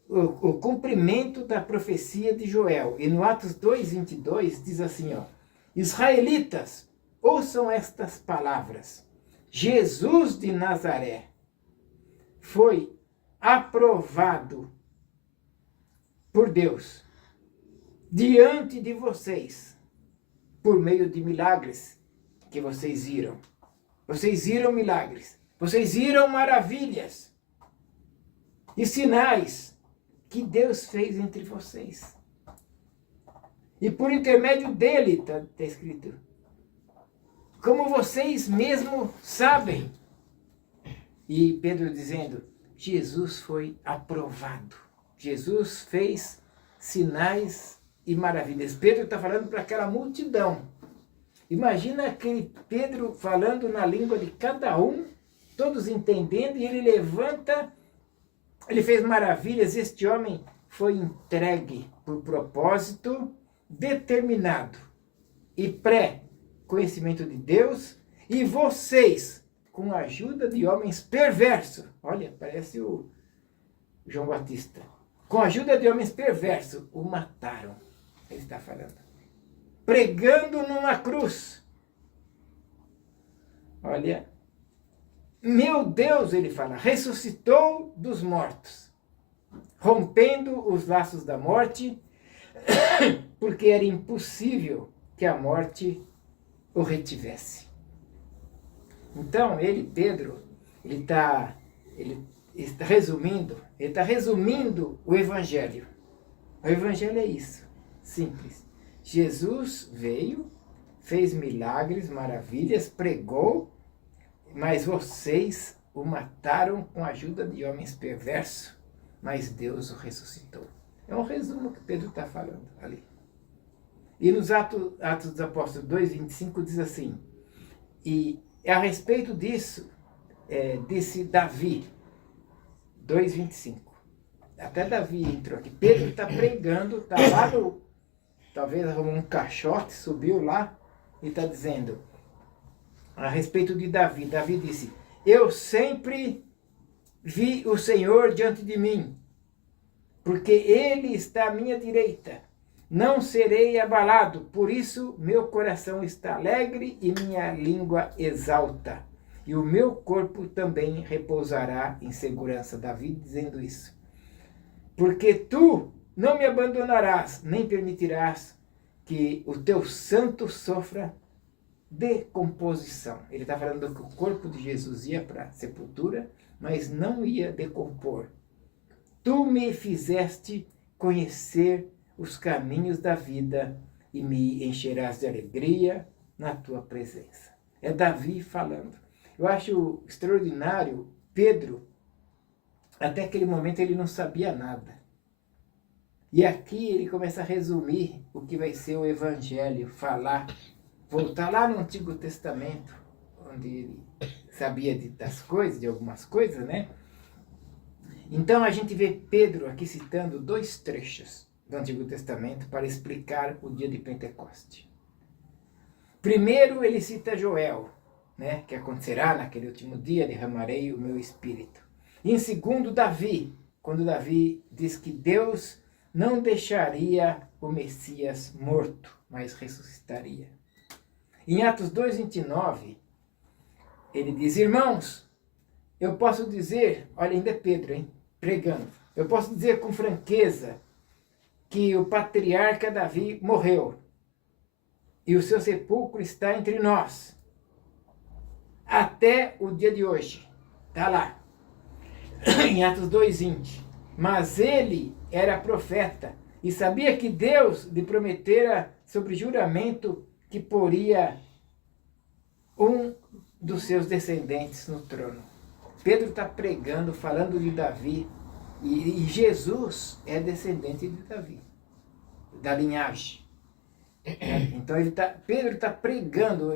o cumprimento da profecia de Joel. E no Atos 2:22 diz assim, ó, Israelitas, ouçam estas palavras. Jesus de Nazaré foi aprovado por Deus diante de vocês por meio de milagres que vocês viram. Vocês viram milagres. Vocês viram maravilhas e sinais que Deus fez entre vocês. E por intermédio dele, está escrito, como vocês mesmo sabem. E Pedro dizendo, Jesus foi aprovado. Jesus fez sinais e maravilhas. Pedro está falando para aquela multidão. Imagina aquele Pedro falando na língua de cada um, todos entendendo, e ele levanta, ele fez maravilhas. Este homem foi entregue por propósito determinado e pré-conhecimento de Deus, e vocês, com a ajuda de homens perversos, olha, parece o João Batista, com a ajuda de homens perversos, o mataram. Ele está falando. Pregando numa cruz. Olha, meu Deus, ele fala, ressuscitou dos mortos, rompendo os laços da morte, porque era impossível que a morte o retivesse. Então, Pedro, ele está resumindo o Evangelho. O Evangelho é isso, simples. Jesus veio, fez milagres, maravilhas, pregou, mas vocês o mataram com a ajuda de homens perversos, mas Deus o ressuscitou. É um resumo que Pedro está falando ali. E nos Atos dos Apóstolos 2:25 diz assim, e a respeito disso, disse Davi, 2:25. Até Davi entrou aqui. Pedro está pregando, está lá talvez arrumou um caixote, subiu lá e está dizendo a respeito de Davi. Davi disse, eu sempre vi o Senhor diante de mim, porque Ele está à minha direita. Não serei abalado, por isso meu coração está alegre e minha língua exalta. E o meu corpo também repousará em segurança. Davi dizendo isso. Porque tu não me abandonarás, nem permitirás que o teu santo sofra decomposição. Ele está falando que o corpo de Jesus ia para a sepultura, mas não ia decompor. Tu me fizeste conhecer os caminhos da vida e me encherás de alegria na tua presença. É Davi falando. Eu acho extraordinário, Pedro, até aquele momento ele não sabia nada. E aqui ele começa a resumir o que vai ser o Evangelho, voltar lá no Antigo Testamento, onde ele sabia das coisas, de algumas coisas, né? Então a gente vê Pedro aqui citando 2 trechos do Antigo Testamento para explicar o dia de Pentecoste. Primeiro ele cita Joel, né, que acontecerá naquele último dia, derramarei o meu espírito. E em segundo, Davi, quando Davi diz que Deus não deixaria o Messias morto, mas ressuscitaria. Em Atos 2:29, ele diz, irmãos, eu posso dizer, olha, ainda é Pedro, hein, pregando, eu posso dizer com franqueza que o patriarca Davi morreu e o seu sepulcro está entre nós até o dia de hoje. Está lá, em Atos 2:20. Mas ele era profeta e sabia que Deus lhe prometera sobre juramento que poria um dos seus descendentes no trono. Pedro está pregando, falando de Davi, e Jesus é descendente de Davi, da linhagem. Então Pedro está pregando.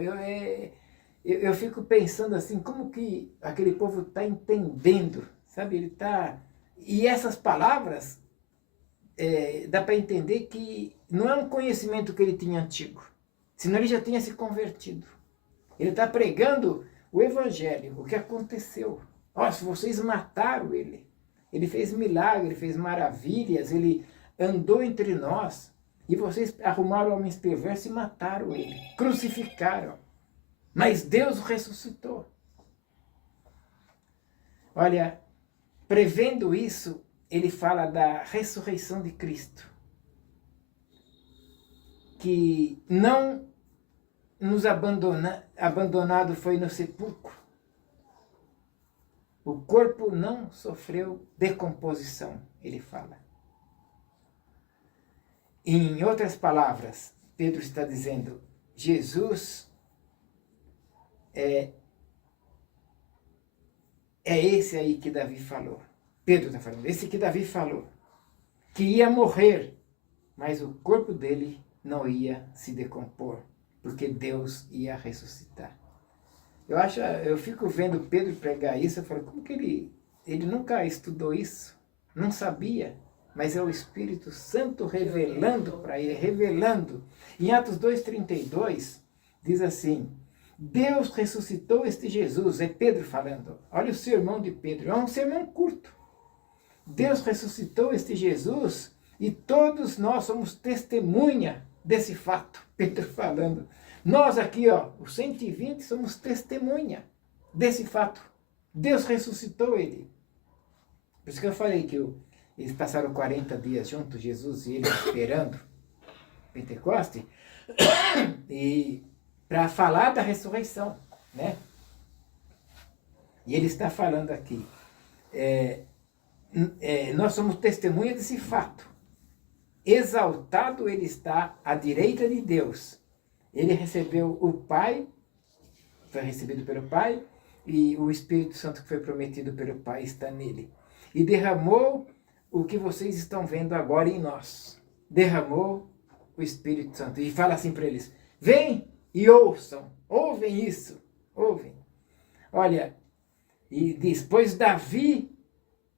Eu fico pensando assim, como que aquele povo está entendendo, sabe? Ele está... E essas palavras, dá para entender que não é um conhecimento que ele tinha antigo, senão ele já tinha se convertido. Ele está pregando o Evangelho, o que aconteceu. Se vocês mataram ele, ele fez milagre, ele fez maravilhas, ele andou entre nós, e vocês arrumaram homens perversos e mataram ele, crucificaram. Mas Deus o ressuscitou. Olha, prevendo isso, ele fala da ressurreição de Cristo, que não nos abandonado foi no sepulcro. O corpo não sofreu decomposição, ele fala. Em outras palavras, Pedro está dizendo, Jesus é esse aí que Davi falou. Pedro está falando, esse que Davi falou, que ia morrer, mas o corpo dele não ia se decompor, porque Deus ia ressuscitar. Eu fico vendo Pedro pregar isso, eu falo, como que ele nunca estudou isso? Não sabia? mas é o Espírito Santo revelando para ele, revelando. Em Atos 2,32, diz assim, Deus ressuscitou este Jesus, é Pedro falando. Olha o sermão de Pedro, é um sermão curto. Deus ressuscitou este Jesus e todos nós somos testemunha desse fato. Pedro falando. Nós aqui, ó, os 120, somos testemunha desse fato. Deus ressuscitou ele. Por isso que eu falei que eles passaram 40 dias juntos, Jesus e ele esperando Pentecoste, e para falar da ressurreição, né? E ele está falando aqui, nós somos testemunha desse fato. Exaltado ele está à direita de Deus. Ele recebeu o Pai, foi recebido pelo Pai, e o Espírito Santo que foi prometido pelo Pai está nele. E derramou o que vocês estão vendo agora em nós. Derramou o Espírito Santo. E fala assim para eles, vem e ouçam, ouvem isso, ouvem. Olha, e diz, pois Davi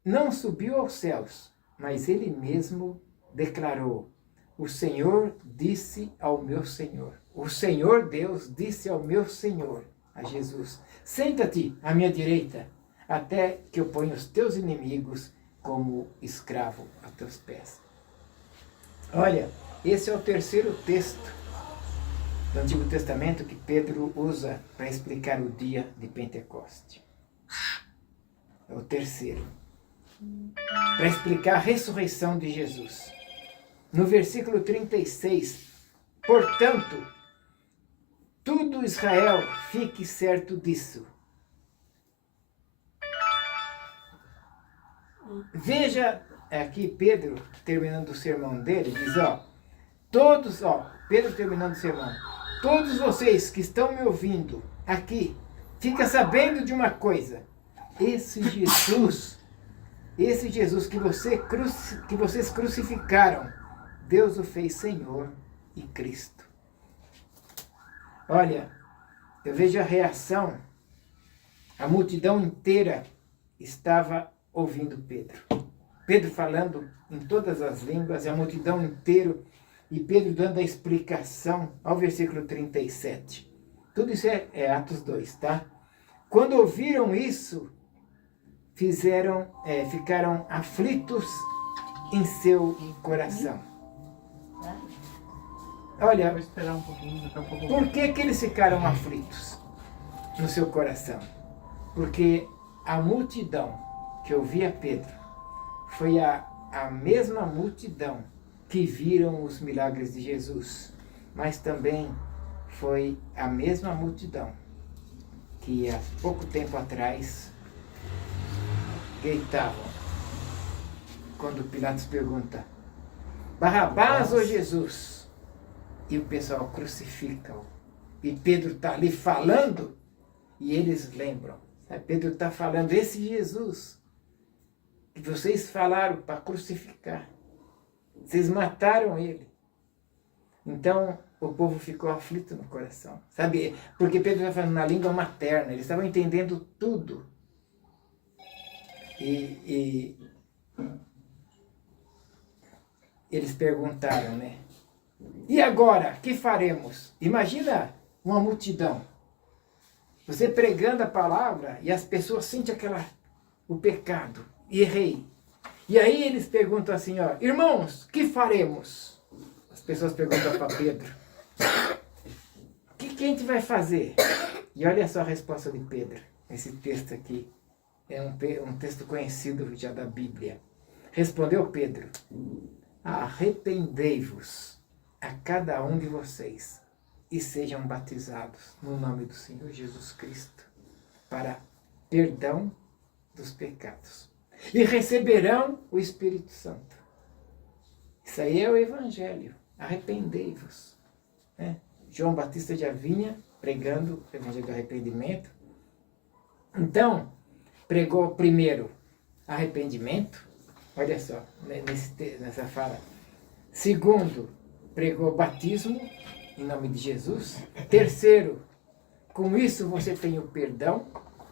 não subiu aos céus, mas ele mesmo declarou, o Senhor disse ao meu Senhor, o Senhor Deus disse ao meu Senhor, a Jesus, senta-te à minha direita, até que eu ponha os teus inimigos como escravo a teus pés. Olha, esse é o terceiro texto do Antigo Testamento que Pedro usa para explicar o dia de Pentecoste. É o terceiro. Para explicar a ressurreição de Jesus. No versículo 36, portanto, tudo Israel fique certo disso. Veja aqui Pedro, terminando o sermão dele, diz, Pedro terminando o sermão, todos vocês que estão me ouvindo aqui, fica sabendo de uma coisa, esse Jesus que vocês crucificaram, Deus o fez Senhor e Cristo. Olha, eu vejo a reação, a multidão inteira estava ouvindo Pedro. Pedro falando em todas as línguas, e a multidão inteira, e Pedro dando a explicação ao versículo 37. Tudo isso é Atos 2, tá? Quando ouviram isso, ficaram aflitos em seu coração. Olha, Vou esperar um pouquinho, daqui a pouco. por que eles ficaram aflitos no seu coração? Porque a multidão que ouvia Pedro foi a mesma multidão que viram os milagres de Jesus, mas também foi a mesma multidão que há pouco tempo atrás gritavam quando Pilatos pergunta, Barrabás ou Jesus? E o pessoal crucifica-o. E Pedro está ali falando, e eles lembram. Pedro está falando, esse Jesus que vocês falaram para crucificar. Vocês mataram ele. Então, o povo ficou aflito no coração. Sabe? Porque Pedro estava falando na língua materna, eles estavam entendendo tudo. E eles perguntaram, né? E agora, que faremos? Imagina uma multidão. Você pregando a palavra e as pessoas sentem o pecado. Errei. E aí eles perguntam assim, irmãos, que faremos? As pessoas perguntam para Pedro. O que a gente vai fazer? E olha só a resposta de Pedro. Esse texto aqui é um texto conhecido já da Bíblia. Respondeu Pedro, arrependei-vos a cada um de vocês e sejam batizados no nome do Senhor Jesus Cristo para perdão dos pecados. E receberão o Espírito Santo. Isso aí é o Evangelho. Arrependei-vos. João Batista já vinha pregando o Evangelho do arrependimento. Então, pregou primeiro arrependimento. Olha só, nessa fala. Segundo, pregou batismo em nome de Jesus. Terceiro, com isso você tem o perdão.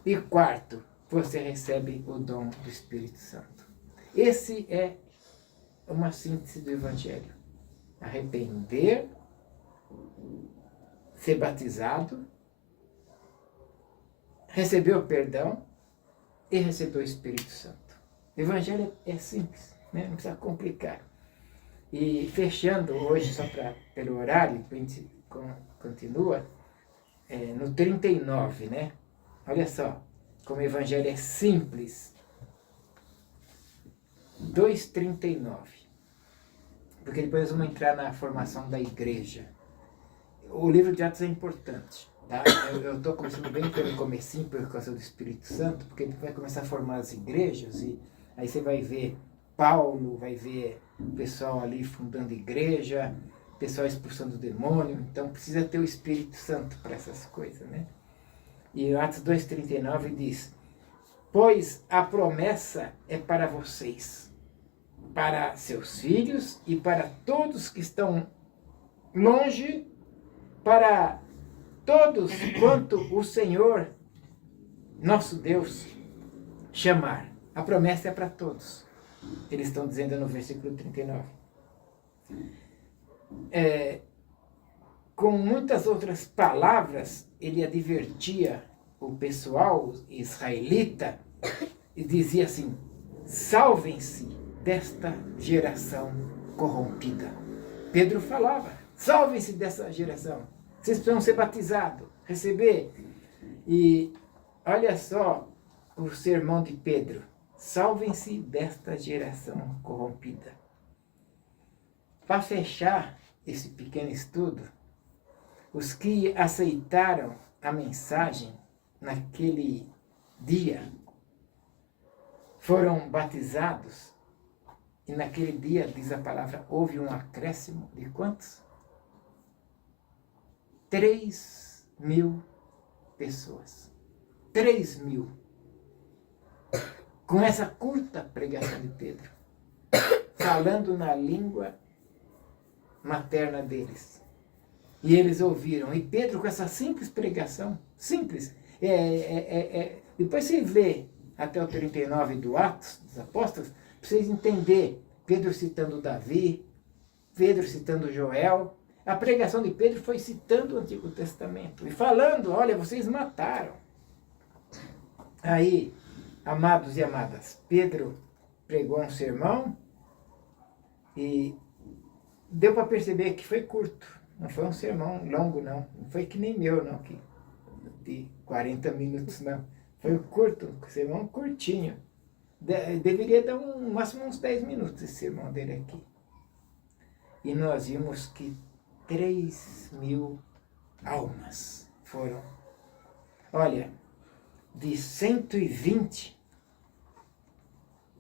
E quarto, você recebe o dom do Espírito Santo. Esse é uma síntese do Evangelho. Arrepender, ser batizado, receber o perdão e receber o Espírito Santo. O Evangelho é simples, né? Não precisa complicar. E fechando hoje, só pelo horário, a gente continua, no 39, né? Olha só, como o Evangelho é simples. 2,39. Porque depois vamos entrar na formação da igreja. O livro de Atos é importante, tá? Eu estou começando bem pelo comecinho, por causa do Espírito Santo, porque ele vai começar a formar as igrejas, e aí você vai ver Paulo, vai ver o pessoal ali fundando igreja, o pessoal expulsando o demônio, então precisa ter o Espírito Santo para essas coisas, né? E Atos 2,39 diz: pois a promessa é para vocês, para seus filhos e para todos que estão longe, para todos quanto o Senhor, nosso Deus, chamar. A promessa é para todos. Eles estão dizendo no versículo 39. Com muitas outras palavras, ele advertia o pessoal israelita e dizia assim: salvem-se desta geração corrompida. Pedro falava: salvem-se dessa geração. Vocês precisam ser batizados, receber. E olha só o sermão de Pedro: salvem-se desta geração corrompida. Para fechar esse pequeno estudo, os que aceitaram a mensagem naquele dia foram batizados, e naquele dia, diz a palavra, houve um acréscimo de quantos? 3.000 pessoas. 3.000. Com essa curta pregação de Pedro, falando na língua materna deles. E eles ouviram. E Pedro, com essa simples pregação, simples, depois você vê até o 39 do Atos dos Apóstolos, para vocês entenderem, Pedro citando Davi, Pedro citando Joel. A pregação de Pedro foi citando o Antigo Testamento e falando: olha, vocês mataram. Aí, amados e amadas, Pedro pregou um sermão e deu para perceber que foi curto. Não foi um sermão longo, não. Não foi que nem meu, não, que de 40 minutos, não. Foi curto, um sermão curtinho. Deveria dar no máximo uns 10 minutos esse sermão dele aqui. E nós vimos que 3.000 almas foram. Olha, de 120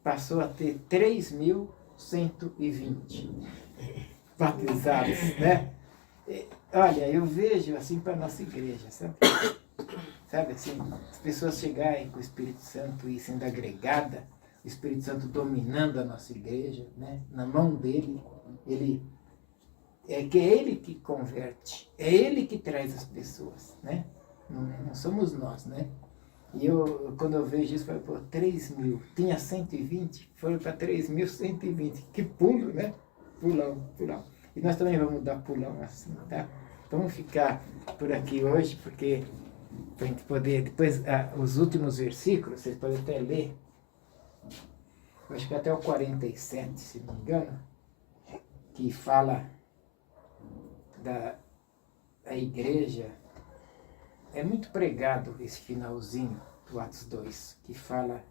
passou a ter 3.120 batizados, né? Olha, eu vejo assim para a nossa igreja, sabe? Sabe assim, as pessoas chegarem com o Espírito Santo e sendo agregada, o Espírito Santo dominando a nossa igreja, né? Na mão dele, é ele que converte, é ele que traz as pessoas, né? Não somos nós, né? E quando eu vejo isso, eu falo, pô, 3.000, tinha 120, foram para 3.120, que pulo, né? Pulão. E nós também vamos dar pulão assim, tá? Vamos ficar por aqui hoje, porque para a gente poder, depois, os últimos versículos, vocês podem até ler, eu acho que até o 47, se não me engano, que fala da igreja. É muito pregado esse finalzinho do Atos 2, que fala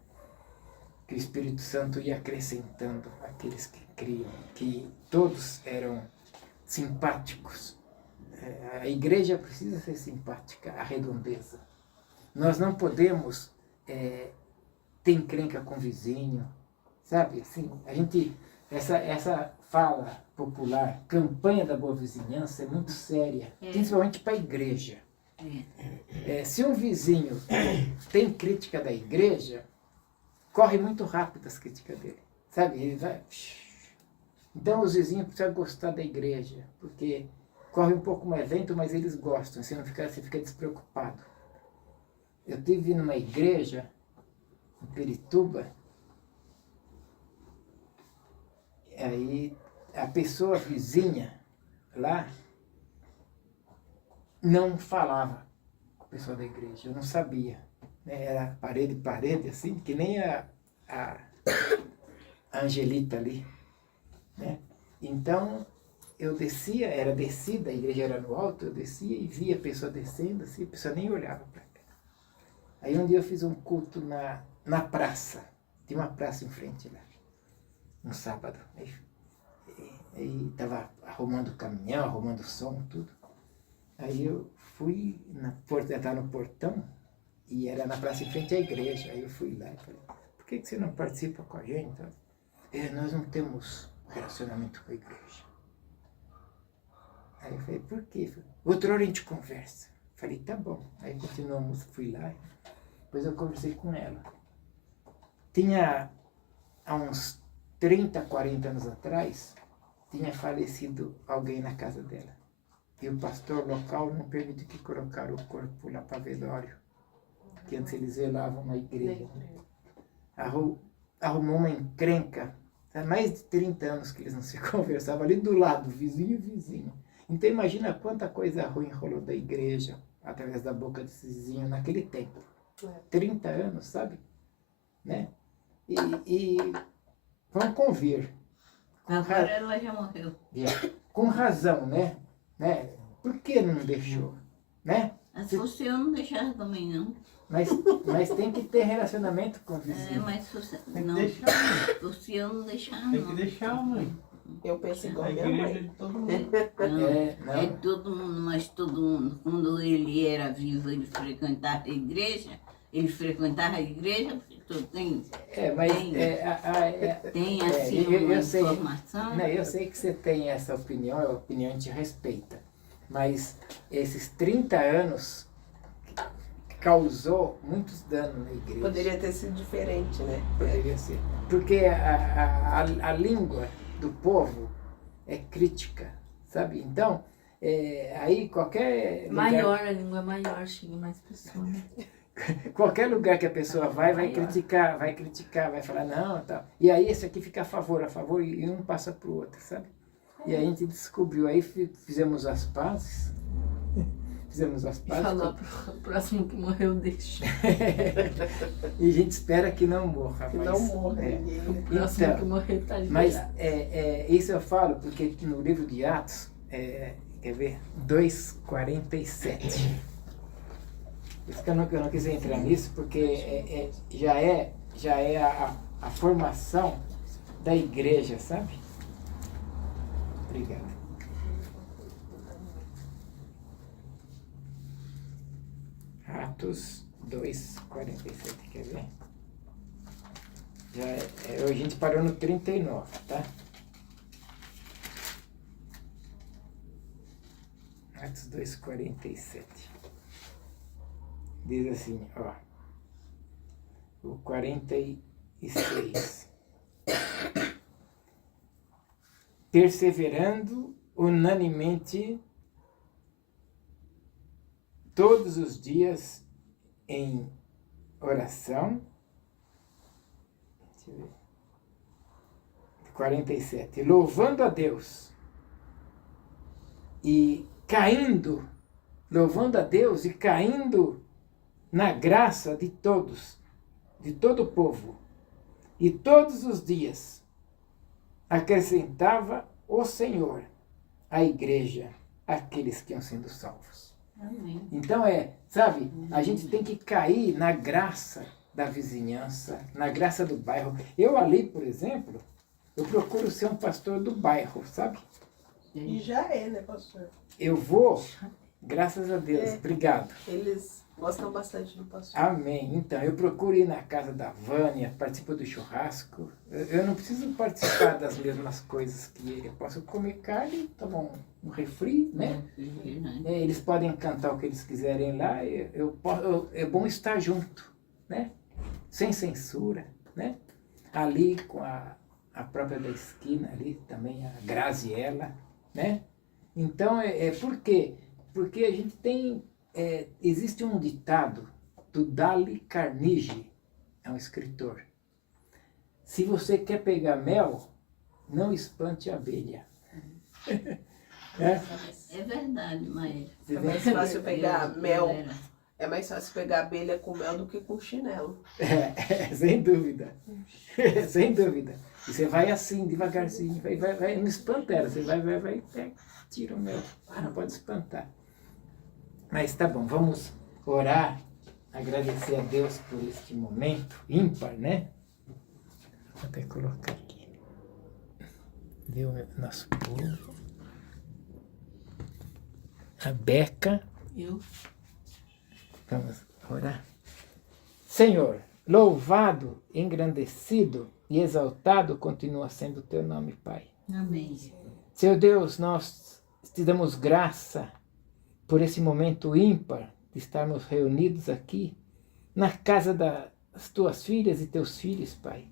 que o Espírito Santo ia acrescentando aqueles que criam, que todos eram simpáticos. A igreja precisa ser simpática, a redondeza. Nós não podemos ter encrenca com o vizinho, sabe? Assim, a gente, essa fala popular, campanha da boa vizinhança, é muito séria, principalmente para a igreja. Se um vizinho tem crítica da igreja, corre muito rápido as críticas dele, sabe? Ele vai... Então os vizinhos precisam gostar da igreja, porque corre um pouco mais lento, mas eles gostam, você fica despreocupado. Eu estive numa igreja em Pirituba, Aí a pessoa vizinha lá não falava com o pessoal da igreja, eu não sabia. Né? Era parede, assim, que nem a Angelita ali. Né? Então, eu descia, era descida, a igreja era no alto, eu descia e via a pessoa descendo, assim, a pessoa nem olhava para cá. Aí um dia eu fiz um culto na praça, tinha uma praça em frente lá, um sábado. Aí estava arrumando o caminhão, arrumando o som, tudo. Aí eu fui, entrar no portão, e era na praça em frente à igreja. Aí eu fui lá e falei, por que você não participa com a gente? Nós não temos relacionamento com a igreja. Aí eu falei, por quê? Outra hora a gente conversa. Falei, tá bom. Aí continuamos, fui lá, depois eu conversei com ela. Tinha, há uns 30, 40 anos atrás, tinha falecido alguém na casa dela. E o pastor local não permitiu que colocaram o corpo lá para velório. Que antes eles velavam na igreja. Arrumou uma encrenca. Há mais de 30 anos que eles não se conversavam ali do lado, vizinho e vizinho. Então imagina quanta coisa ruim rolou da igreja através da boca desse vizinho naquele tempo. 30 anos, sabe? Né? E vamos convir. Agora ela já morreu. Com razão, né? Por que não deixou? Né? Se fosse eu, não deixava também, não. Mas tem que ter relacionamento com o vizinho. Mas se você, Tem que não, deixar, se fosse eu, não deixava, tem que não. deixar, mãe. Eu penso igual A a minha igreja mãe. de todo mundo. Não, Não. é todo mundo, mas todo mundo. Quando ele era vivo, ele frequentava a igreja, porque tu tem, Mas tem assim eu uma sei. informação. Não, eu sei que você tem essa opinião, a opinião a gente respeita. Mas esses 30 anos causou muitos danos na igreja. Poderia ter sido diferente, né? Poderia ser. Porque a língua do povo é crítica, sabe? Então, aí qualquer lugar, Maior, a língua é maior, chega mais pessoas. qualquer lugar que a pessoa vai criticar, vai falar não, tal. E aí esse aqui fica a favor, e um passa pro outro, sabe? E aí a gente descobriu, aí fizemos as pazes. Falou pro próximo que morreu, deixa. E a gente espera que não morra. Que mas, não morra é. ninguém. O próximo Então, que morrer tá liberado. Mas isso eu falo porque no livro de Atos, quer ver? 2:47. Por isso que eu não quis entrar nisso, porque já é a formação da igreja, sabe? Obrigado. Atos 2:47, quer ver? A gente parou no 39, tá? Atos 2:47. Diz assim, ó. O 46. Perseverando unanimemente todos os dias em oração. Deixa eu ver. 47. Louvando a Deus e caindo, louvando a Deus e caindo na graça de todos, de todo o povo. E todos os dias acrescentava o Senhor à igreja aqueles que iam sendo salvos. Amém. Então sabe, a gente tem que cair na graça da vizinhança, na graça do bairro. Eu ali, por exemplo, eu procuro ser um pastor do bairro, sabe? E já é, né, pastor? Eu vou, graças a Deus, É. obrigado. Eles gostam bastante do pastor. Amém. Então, eu procuro ir na casa da Vânia, participo do churrasco. Eu não preciso participar das mesmas coisas que ele. Eu posso comer carne, tomar um refri, né? Eles podem cantar o que eles quiserem lá. É bom estar junto, né? Sem censura, né? Ali com a própria da esquina ali, também a Graziella, né? Então, por quê? Porque a gente tem... existe um ditado do Dale Carnegie, é um escritor. Se você quer pegar mel, não espante a abelha. É? É verdade, mas. É mais fácil pegar mel. Era. É mais fácil pegar abelha com mel do que com chinelo. Sem dúvida. Sem dúvida. E você vai assim, devagarzinho, vai, não espanta ela, você vai, pega, tira o mel, não pode espantar. Mas tá bom, vamos orar, agradecer a Deus por este momento ímpar, né? Vou até colocar aqui. Viu o nosso povo? A Beca. Eu. Vamos orar. Senhor, louvado, engrandecido e exaltado continua sendo o teu nome, Pai. Amém. Senhor Deus, nós te damos graça por esse momento ímpar de estarmos reunidos aqui na casa das tuas filhas e teus filhos, Pai.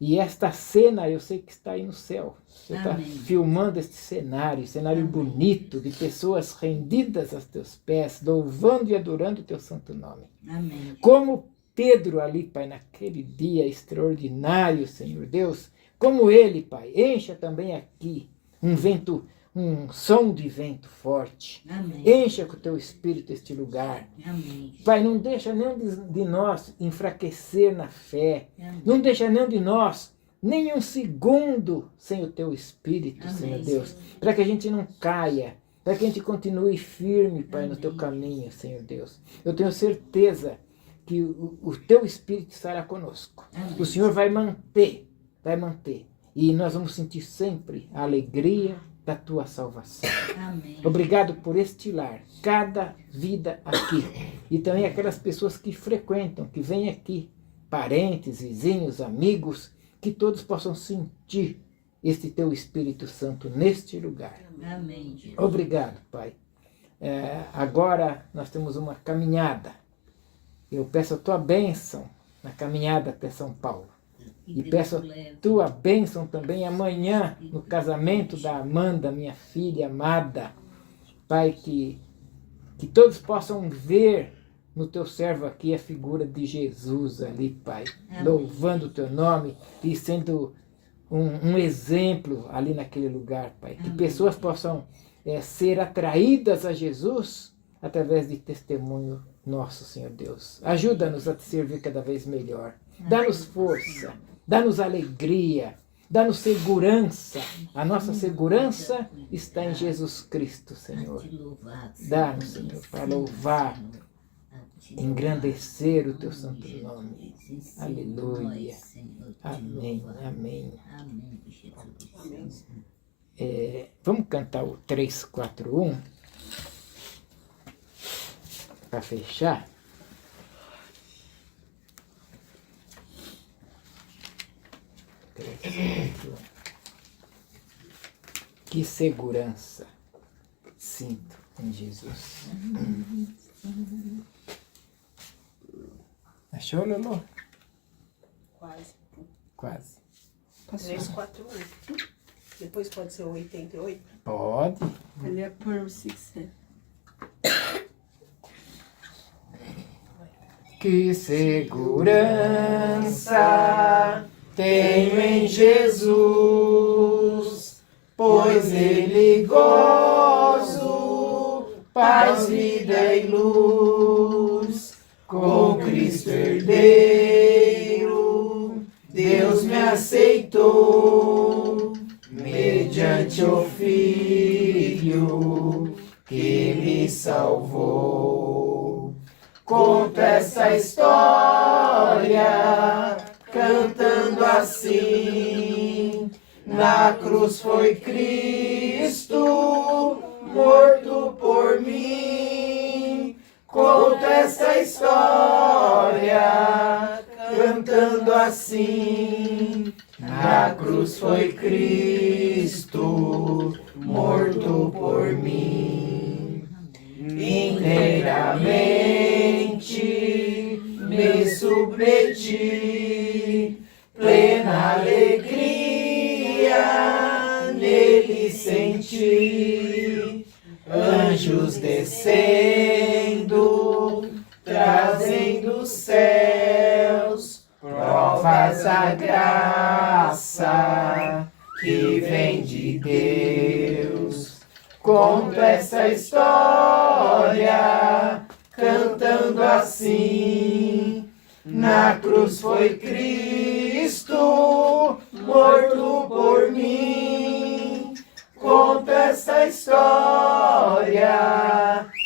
E esta cena eu sei que está aí no céu. Você está filmando este cenário bonito de pessoas rendidas aos teus pés, louvando e adorando o teu santo nome. Amém. Como Pedro ali, Pai, naquele dia extraordinário, Senhor Deus, como ele, Pai, encha também aqui um som de vento forte. Amém. Encha com o teu Espírito este lugar. Amém. Pai, não deixa nenhum de nós enfraquecer na fé. Amém. Não deixa nenhum de nós nem um segundo sem o teu Espírito, Amém. Senhor Deus. Para que a gente não caia. Para que a gente continue firme, Pai, no teu caminho, Senhor Deus. Eu tenho certeza que o teu Espírito estará conosco. Amém. O Senhor vai manter. E nós vamos sentir sempre a alegria da tua salvação. Amém. Obrigado por este lar, cada vida aqui. E também aquelas pessoas que frequentam, que vêm aqui, parentes, vizinhos, amigos, que todos possam sentir este teu Espírito Santo neste lugar. Amém. Jesus. Obrigado, Pai. Agora nós temos uma caminhada. Eu peço a tua bênção na caminhada até São Paulo. E peço a tua bênção também amanhã no casamento da Amanda, minha filha amada. Pai, que todos possam ver no teu servo aqui a figura de Jesus ali, Pai. Amém. Louvando o teu nome e sendo um exemplo ali naquele lugar, Pai. Que Amém. pessoas possam ser atraídas a Jesus através de testemunho nosso, Senhor Deus. Ajuda-nos a te servir cada vez melhor. Dá-nos força, dá-nos alegria, dá-nos segurança. A nossa segurança está em Jesus Cristo, Senhor. Dá-nos, Senhor, para louvar, engrandecer o teu santo nome. Aleluia. Amém, amém. Vamos cantar o 341 para fechar. Que segurança sinto em Jesus. Achou, Lolo? Quase. Quase. 341. Depois pode ser o 88. Pode. Ele é por 6. Que segurança tenho em Jesus, pois Ele gozo, paz, vida e luz. Com Cristo Herdeiro, Deus me aceitou, mediante o Filho que me salvou. Conto essa história cantando assim: na cruz foi Cristo morto por mim. Conto essa história cantando assim: na cruz foi Cristo morto por mim. Inteiramente me submeti, plena alegria nele senti, anjos descendo, trazendo céus, provas agradáveis graça que vem de Deus. Conto essa história cantando assim. Na cruz foi Cristo morto por mim. Conto essa história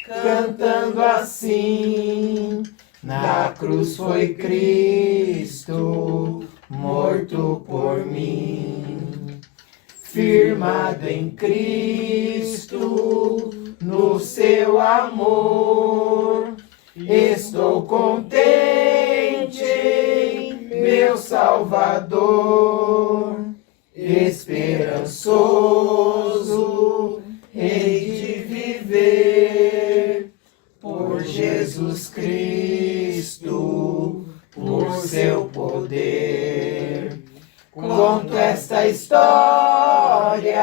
cantando assim. Na cruz foi Cristo morto por mim. Firmado em Cristo, no seu amor, estou contente em meu Salvador. Esperançoso hei de viver por Jesus Cristo, por seu poder. Conto esta história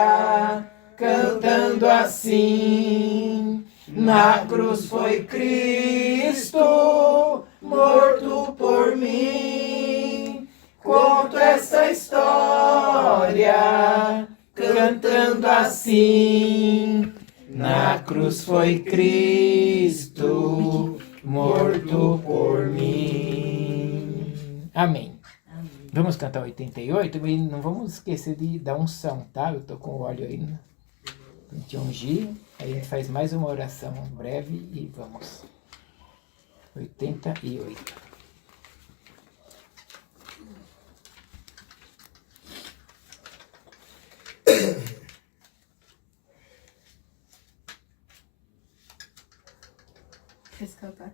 cantando assim. Na cruz foi Cristo morto por mim. Conto esta história cantando assim. Na cruz foi Cristo morto por mim. Amém. Vamos cantar 88 e não vamos esquecer de dar unção, tá? Eu tô com o óleo aí pra gente ungir. Aí a gente faz mais uma oração breve e vamos. 88. Quer cantar?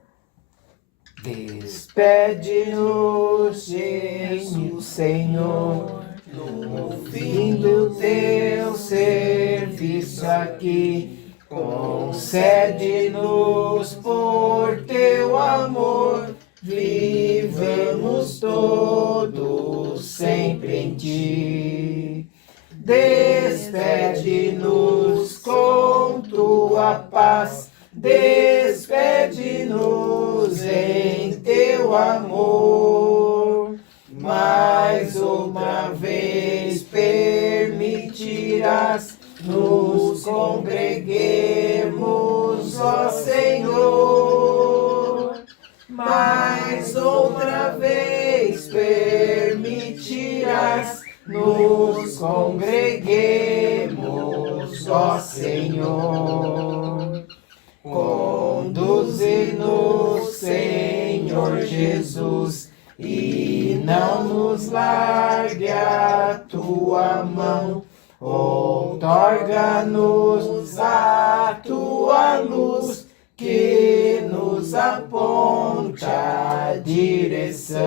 Despede-nos, geme, Senhor, no fim do teu serviço aqui. Concede-nos por teu amor, vivamos todos sempre em ti. Despede-nos com tua paz, despede-nos em teu amor. Mais outra vez permitirás nos congreguemos, ó Senhor. Mais outra vez permitirás nos congreguemos, ó Senhor. Conduze-nos, Senhor Jesus, e não nos largue a tua mão. Outorga-nos a tua luz, que nos aponta a direção.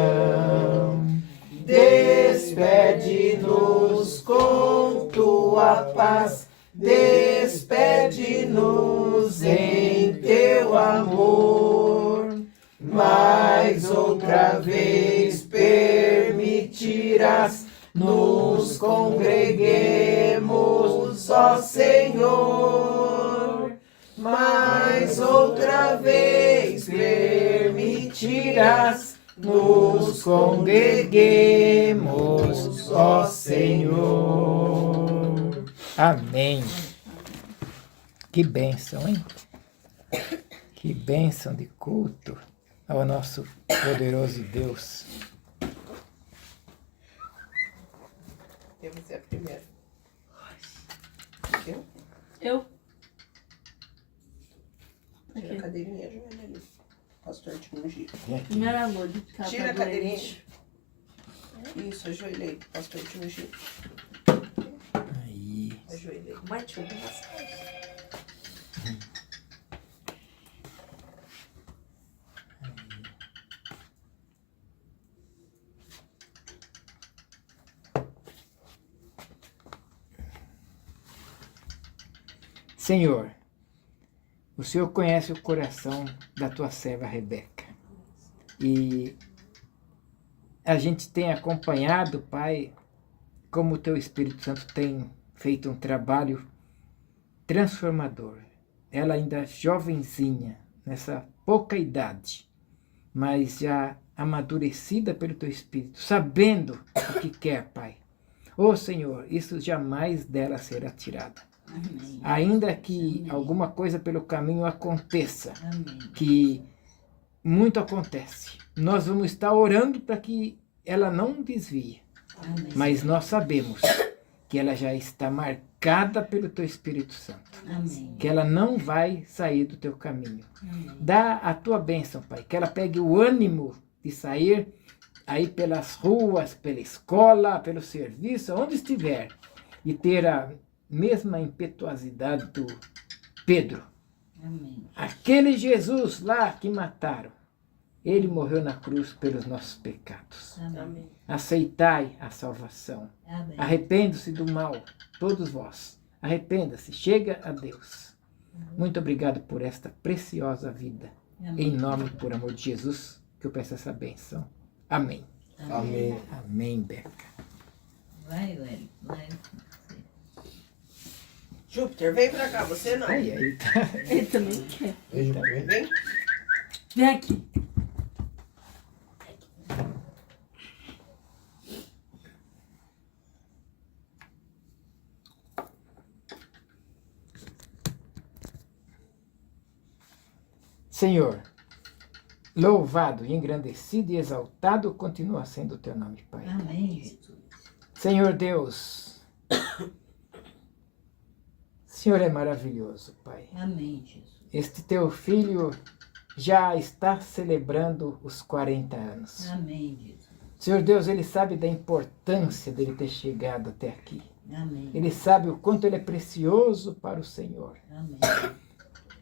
Despede-nos com tua paz, despede-nos em teu amor. Mais outra vez permitirás nos congreguemos, ó Senhor. Mais outra vez permitirás nos congreguemos, ó Senhor. Amém. Que bênção, hein? Que bênção de culto ao nosso poderoso Deus. Eu vou ser a primeira. Eu? Tira a cadeirinha, Joana, ali. Pastor te ungir. Meu amor, de capa Tira a doente. cadeirinha. Isso, ajoelhei. Pastor te ungir. Aí. Ajoelhei. Mãe, te ungir nas costas. Senhor, o Senhor conhece o coração da tua serva Rebeca. E a gente tem acompanhado, Pai, como o teu Espírito Santo tem feito um trabalho transformador. Ela ainda jovenzinha, nessa pouca idade, mas já amadurecida pelo teu Espírito, sabendo o que quer, Pai. Ô Senhor, isso jamais dela será tirada. Amém. Ainda que alguma coisa pelo caminho aconteça, Amém. que muito acontece, nós vamos estar orando para que ela não desvie. Amém. Mas nós sabemos que ela já está marcada pelo Teu Espírito Santo. Amém. Que ela não vai sair do Teu caminho. Amém. Dá a Tua bênção, Pai. Que ela pegue o ânimo de sair aí pelas ruas, pela escola, pelo serviço, onde estiver. E ter a mesma impetuosidade do Pedro. Amém. Aquele Jesus lá que mataram. Ele morreu na cruz pelos nossos pecados. Amém. Aceitai a salvação. Amém. Arrependo-se do mal, todos vós. Arrependa-se, chega a Deus. Muito obrigado por esta preciosa vida. Amém. Em nome, por amor de Jesus, que eu peço essa benção. Amém. Amém. Amém, Beca. Vai, Wellington. Vai. Júpiter, vem pra cá, você não. Ai, aí, tá. Ele também quer. Vem, vem. Vem. Vem aqui. Senhor, louvado, engrandecido e exaltado continua sendo o teu nome, Pai. Amém, Jesus. Senhor Deus, Senhor é maravilhoso, Pai. Amém, Jesus. Este teu filho já está celebrando os 40 anos. Amém, Jesus. Senhor Deus, ele sabe da importância dele ter chegado até aqui. Amém. Ele sabe o quanto ele é precioso para o Senhor. Amém.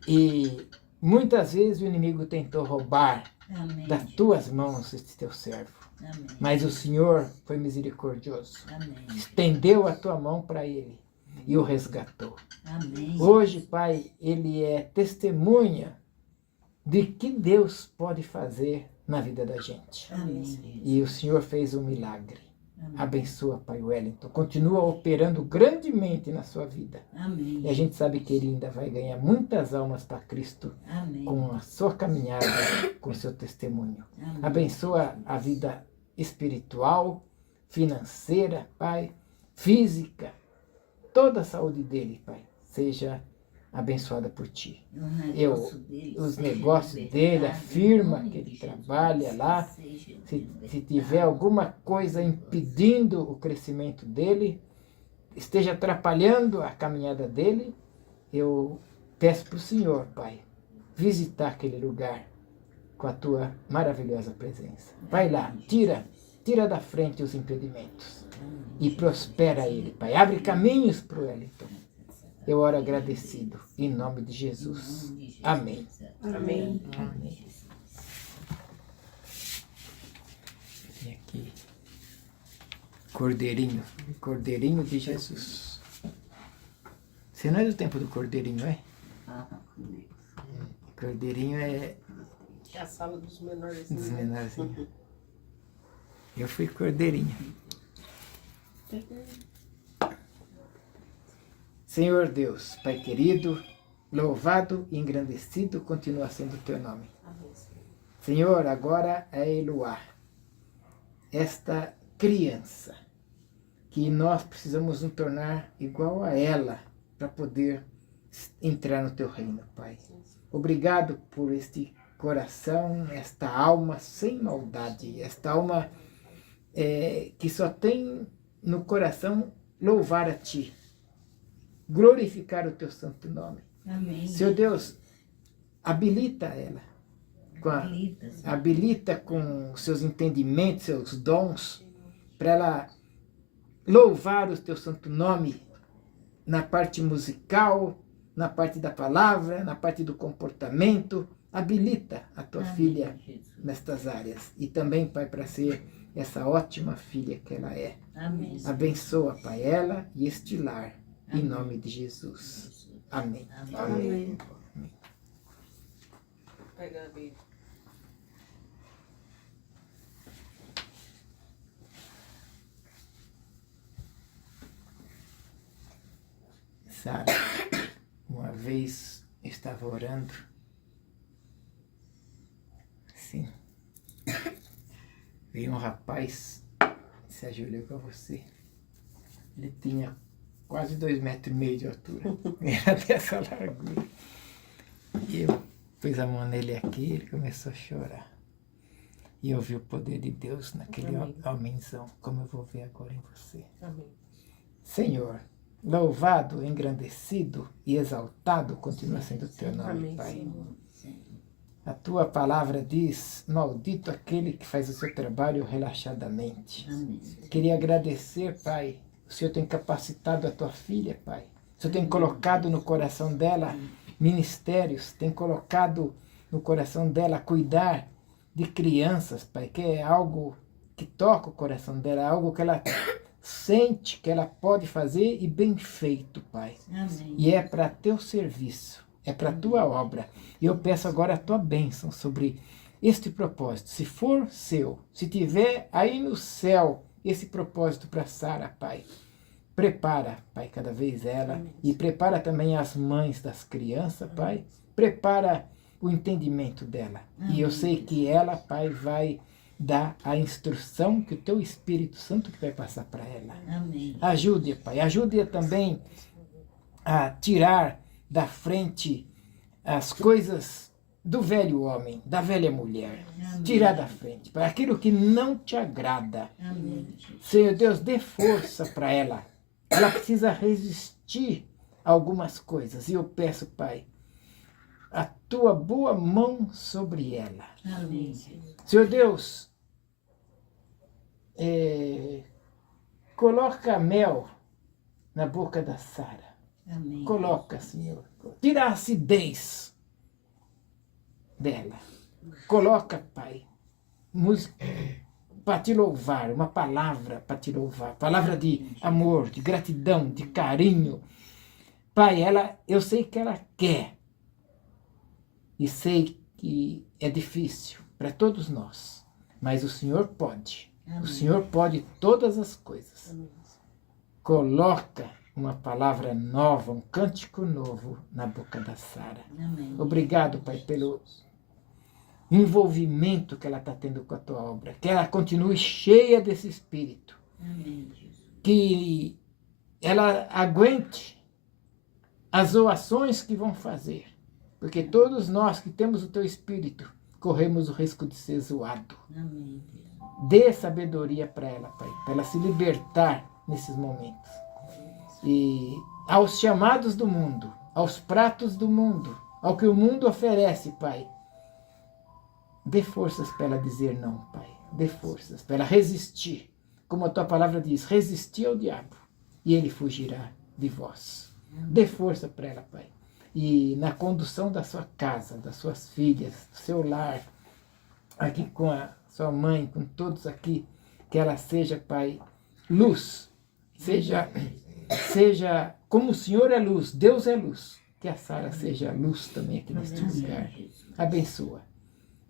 E muitas vezes o inimigo tentou roubar Amém. das tuas mãos este teu servo. Amém. Mas o Senhor foi misericordioso. Amém. Estendeu a tua mão para ele e o resgatou. Amém. Hoje, Pai, ele é testemunha de que Deus pode fazer na vida da gente. Amém, Jesus. E o Senhor fez um milagre. Amém. Abençoa, Pai Wellington. Continua operando grandemente na sua vida. Amém. E a gente sabe que ele ainda vai ganhar muitas almas para Cristo Amém. com a sua caminhada, com o seu testemunho. Amém. Abençoa a vida espiritual, financeira, Pai, física, toda a saúde dele, Pai, seja abençoada por Ti. Os negócios dele, a firma que ele trabalha lá, se tiver alguma coisa impedindo o crescimento dele, esteja atrapalhando a caminhada dele, eu peço para o Senhor, Pai, visitar aquele lugar com a Tua maravilhosa presença. Vai lá, tira da frente os impedimentos e prospera ele, Pai. Abre caminhos para o Wellington. Eu oro agradecido, em nome de Jesus. Amém. Amém. Amém. E aqui, Cordeirinho, Cordeirinho de Jesus. Você não é do tempo do Cordeirinho, é? Cordeirinho é É a sala dos menores. dos menorzinhos. Eu fui Cordeirinho. Senhor Deus, Pai querido, louvado e engrandecido continua sendo o teu nome. Senhor, agora é Eloá, esta criança, que nós precisamos nos tornar igual a ela para poder entrar no teu reino, Pai. Obrigado por este coração, esta alma sem maldade, esta alma que só tem no coração louvar a Ti, glorificar o Teu santo nome. Amém. Senhor Deus, habilita ela, habilita com seus entendimentos, seus dons, para ela louvar o Teu santo nome na parte musical, na parte da palavra, na parte do comportamento. Habilita a Tua filha nestas áreas. E também, Pai, para ser essa ótima filha que ela é. Amém. Abençoa, Pai, ela e este lar, em nome de Jesus. Amém. Amém. Pega a Bíblia. Sabe, uma vez eu estava orando, assim, veio um rapaz, se ajoelhou com você. Ele tinha quase 2,5 metros de altura. Era dessa largura. E eu pus a mão nele aqui, ele começou a chorar. E eu vi o poder de Deus naquele homenzão, como eu vou ver agora em você. Amém. Senhor, louvado, engrandecido e exaltado continua sendo o teu nome, Amém, Pai. Senhor. A tua palavra diz, maldito aquele que faz o seu trabalho relaxadamente. Amém. Queria agradecer, Pai. O Senhor tem capacitado a tua filha, Pai. O Senhor tem colocado no coração dela ministérios, tem colocado no coração dela cuidar de crianças, Pai, que é algo que toca o coração dela, algo que ela sente que ela pode fazer e bem feito, Pai. Amém. E é para teu serviço, é para tua obra. E eu peço agora a tua bênção sobre este propósito. Se for seu, se tiver aí no céu esse propósito para Sara, Pai, prepara, Pai, cada vez ela. E prepara também as mães das crianças, Pai. Prepara o entendimento dela. E eu sei que ela, Pai, vai dar a instrução que o teu Espírito Santo que vai passar para ela. Amém. Ajude, Pai. Ajude também a tirar da frente as coisas do velho homem, da velha mulher. Tirar da frente, Pai, aquilo que não te agrada. Amém. Senhor Deus, dê força para ela. Ela precisa resistir a algumas coisas. E eu peço, Pai, a tua boa mão sobre ela. Amém. Senhor Deus, coloca mel na boca da Sara. Amém. Coloca, Senhor. Tira a acidez dela. Coloca, Pai, música para te louvar, uma palavra para te louvar. Palavra de amor, de gratidão, de carinho. Pai, eu sei que ela quer. E sei que é difícil para todos nós. Mas o Senhor pode. Amém. O Senhor pode todas as coisas. Coloca uma palavra nova, um cântico novo na boca da Sara. Amém. Obrigado, Pai, pelo envolvimento que ela está tendo com a tua obra. Que ela continue cheia desse Espírito. Amém, Jesus. Que ela aguente as zoações que vão fazer. Porque todos nós que temos o teu Espírito corremos o risco de ser zoado. Amém. Dê sabedoria para ela, Pai, para ela se libertar nesses momentos. E aos chamados do mundo, aos pratos do mundo, ao que o mundo oferece, Pai, dê forças para ela dizer não, Pai. Dê forças para ela resistir. Como a tua palavra diz, resistir ao diabo e ele fugirá de vós. Dê força para ela, Pai. E na condução da sua casa, das suas filhas, do seu lar, aqui com a sua mãe, com todos aqui, que ela seja, Pai, luz. Seja como o Senhor é luz, Deus é luz. Que a Sara seja luz também aqui neste lugar. Abençoa.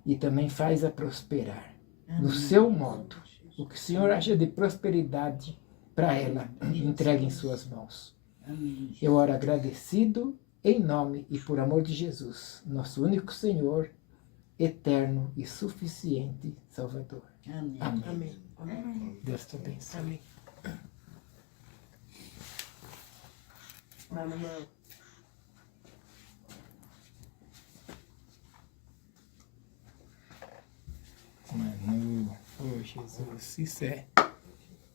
E também faz-a prosperar no seu modo. O que o Senhor acha de prosperidade para ela, entregue em suas mãos. Amém. Eu oro agradecido em nome e por amor de Jesus, nosso único Senhor, eterno e suficiente Salvador. Amém. Amém. Amém. Amém. Deus te abençoe. Amém. Manu. Manu, oh Jesus, isso é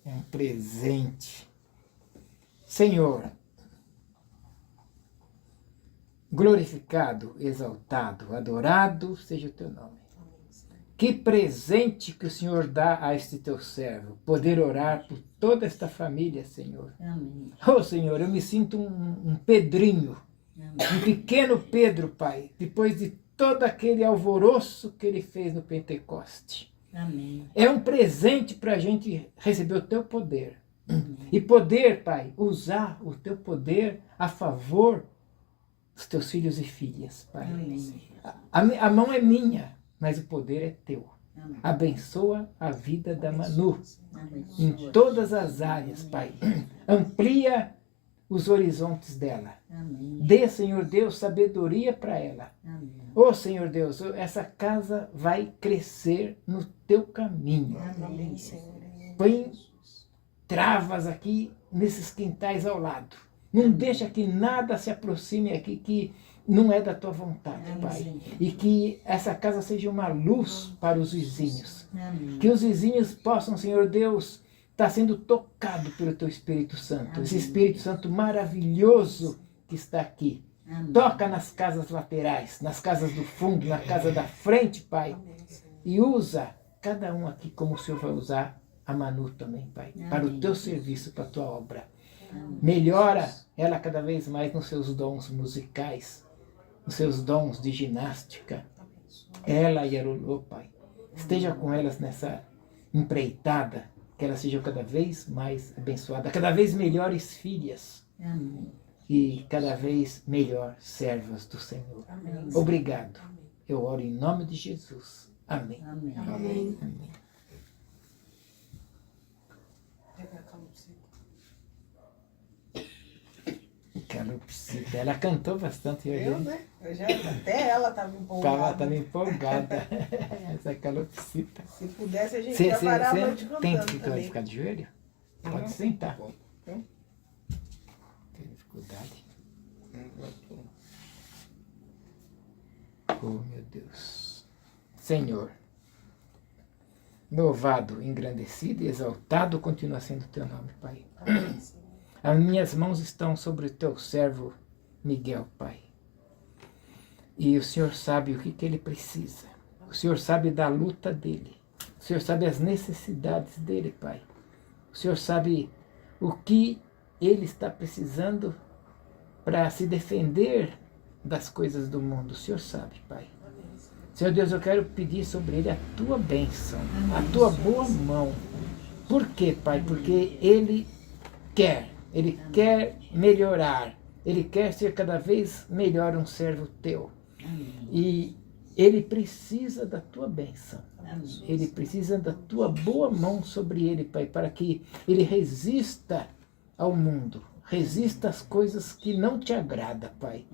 um presente. Senhor, glorificado, exaltado, adorado seja o teu nome. Que presente que o Senhor dá a este teu servo, poder orar por toda esta família, Senhor. Amém. Oh, Senhor, eu me sinto um Pedrinho, um pequeno Pedro, Pai, depois de todo aquele alvoroço que ele fez no Pentecoste. Amém. É um presente para a gente receber o teu poder. E poder, Pai, usar o teu poder a favor dos teus filhos e filhas, Pai. Amém. A mão é minha, mas o poder é teu. Amém. Abençoa a vida da Manu Amém. em todas as áreas, Pai. Amplia os horizontes dela. Amém. Dê, Senhor Deus, sabedoria para ela. Amém. Oh, Senhor Deus, essa casa vai crescer no teu caminho. Amém. Põe travas aqui nesses quintais ao lado. Não deixa que nada se aproxime aqui que não é da tua vontade, Pai. E que essa casa seja uma luz para os vizinhos. Que os vizinhos possam, Senhor Deus, estar sendo tocados pelo teu Espírito Santo. Esse Espírito Santo maravilhoso que está aqui. Toca nas casas laterais, nas casas do fundo, na casa da frente, Pai. E usa cada um aqui como o Senhor vai usar a Manu também, Pai. Para o teu serviço, para a tua obra. Melhora ela cada vez mais nos seus dons musicais, nos seus dons de ginástica. Ela e a Lulu, Pai. Esteja com elas nessa empreitada, que elas sejam cada vez mais abençoadas, cada vez melhores filhas. E cada vez melhor servas do Senhor. Obrigado. Eu oro em nome de Jesus. Amém. Amém. Amém. Amém. Calopsita. Ela cantou bastante hoje. Eu, né? Até ela estava empolgada. Estava empolgada. Essa calopsita. Se pudesse, a gente ia parar a noite cantando tem dificuldade de também. ficar de joelho? Pode sentar. Tem dificuldade? Oh, meu Deus. Senhor, louvado, engrandecido e exaltado continua sendo o teu nome, Pai. As minhas mãos estão sobre o teu servo Miguel, Pai. E o Senhor sabe o que ele precisa. O Senhor sabe da luta dele. O Senhor sabe as necessidades dele, Pai. O Senhor sabe o que ele está precisando para se defender das coisas do mundo. O Senhor sabe, Pai. Senhor Deus, eu quero pedir sobre ele a tua bênção, a tua boa mão. Por quê, Pai? Porque ele quer melhorar, ele quer ser cada vez melhor um servo teu. E ele precisa da tua bênção. Ele precisa da tua boa mão sobre ele, Pai, para que ele resista ao mundo, resista às coisas que não te agradam, Pai.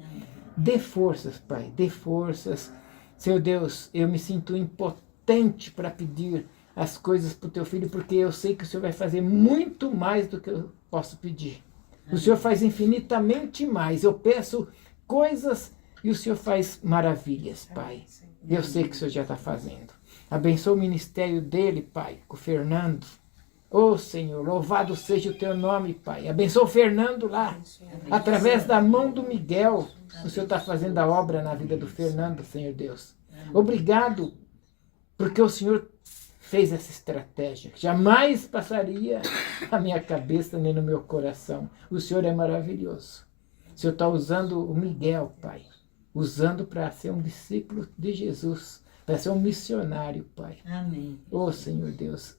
Dê forças, Pai, dê forças. Senhor Deus, eu me sinto impotente para pedir as coisas para o teu filho, porque eu sei que o Senhor vai fazer muito mais do que eu posso pedir. O Senhor faz infinitamente mais. Eu peço coisas e o Senhor faz maravilhas, Pai. Eu sei que o Senhor já está fazendo. Abençoa o ministério dele, Pai, com o Fernando. Ô Senhor, louvado seja o teu nome, Pai. Abençoa o Fernando lá, através da mão do Miguel. O Senhor está fazendo a obra na vida do Fernando, Senhor Deus. Obrigado, porque o Senhor fez essa estratégia. Jamais passaria na minha cabeça nem no meu coração. O Senhor é maravilhoso. O Senhor está usando o Miguel, Pai. Usando para ser um discípulo de Jesus. Para ser um missionário, Pai. Amém. Ô Senhor Deus. O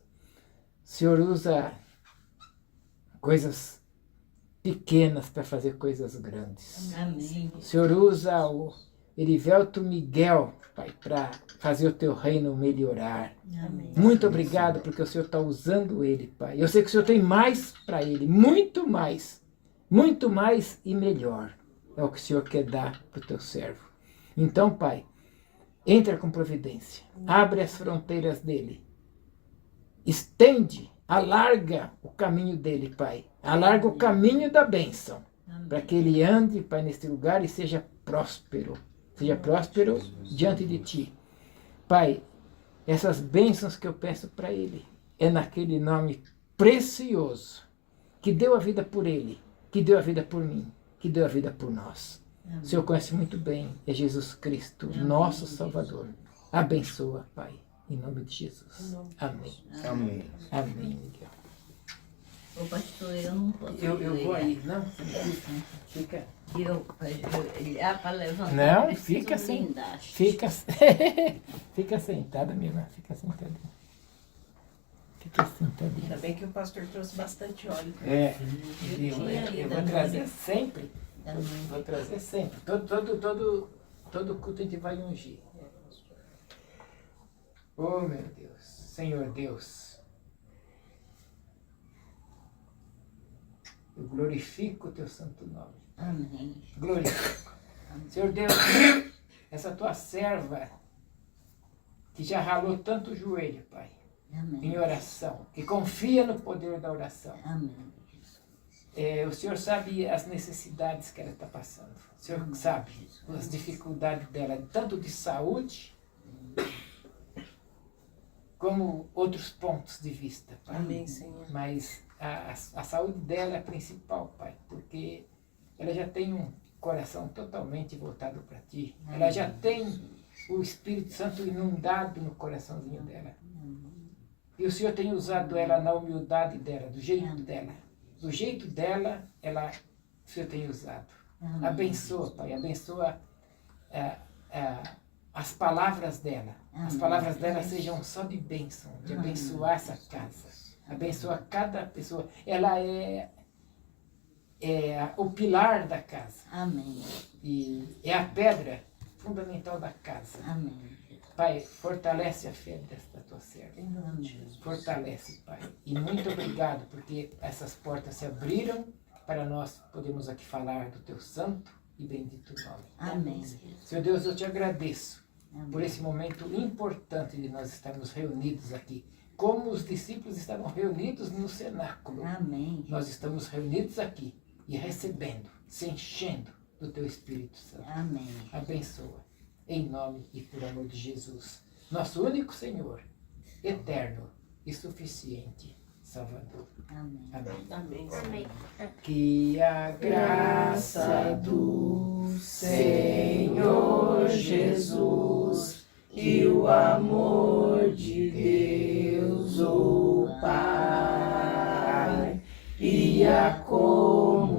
Senhor usa coisas pequenas para fazer coisas grandes. Amém. O Senhor usa o Erivelto Miguel, Pai, para fazer o teu reino melhorar. Amém. Muito obrigado porque o Senhor está usando ele, Pai. Eu sei que o Senhor tem mais para ele, muito mais e melhor. É o que o Senhor quer dar para o teu servo. Então, Pai, entra com providência, abre as fronteiras dele, estende, alarga o caminho dele, Pai. Alarga o caminho da bênção, para que ele ande, Pai, neste lugar e seja próspero. Seja próspero diante de ti. Pai, essas bênçãos que eu peço para ele, é naquele nome precioso, que deu a vida por ele, que deu a vida por mim, que deu a vida por nós. O Senhor conhece muito bem, é Jesus Cristo, nosso Salvador. Abençoa, Pai, em nome de Jesus. Amém. Amém. Amém, Miguel. Ô pastor, eu não posso. Eu vou aí, não? Fica. Para levantar. Não, preciso fica sem. blindagem. Fica sentada, minha irmã. Fica sentadinha. Fica sentadinha. Ainda bem que o pastor trouxe bastante óleo. É, tinha eu ido vou a trazer mãe. sempre. Da mãe. Vou trazer sempre. Todo culto a gente vai ungir. Oh, meu Deus. Senhor Deus. Eu glorifico o teu santo nome. Amém. Glorifico. Senhor Deus, essa tua serva que já ralou tanto o joelho, Pai. em oração, que confia no poder da oração. Amém. O Senhor sabe as necessidades que ela está passando. O Senhor sabe as dificuldades dela, tanto de saúde, como outros pontos de vista, Pai. Amém, Senhor. Mas a saúde dela é a principal, Pai, porque ela já tem um coração totalmente voltado para Ti. Ela já tem o Espírito Santo inundado no coraçãozinho dela. E o Senhor tem usado ela na humildade dela, do jeito dela. Do jeito dela, o Senhor tem usado. Abençoa, Pai, abençoa as palavras dela. As palavras dela sejam só de bênção, de abençoar essa casa. Abençoa cada pessoa. Ela é o pilar da casa. Amém. E é a pedra fundamental da casa. Amém. Pai, fortalece a fé desta tua serva. Fortalece, Pai. E muito obrigado, porque essas portas se abriram para nós podermos aqui falar do teu santo e bendito nome. Amém. Senhor Deus, eu te agradeço Amém. por esse momento importante de nós estarmos reunidos aqui. Como os discípulos estavam reunidos no cenáculo. Amém. Nós estamos reunidos aqui e recebendo, se enchendo do teu Espírito Santo. Amém. Abençoa, em nome e por amor de Jesus, nosso único Senhor, eterno e suficiente Salvador. Amém. Amém. Amém, Senhor. Que a graça do Senhor Jesus e o amor de Deus, o Pai, e a comunhão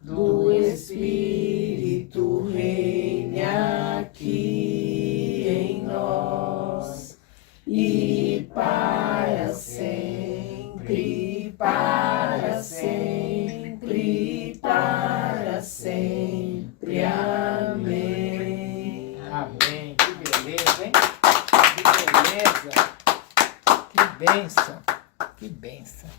do Espírito reine aqui em nós e para sempre, para sempre, para sempre. Amém. Amém. Que beleza, hein? Que beleza. Que bênção. Que bênção.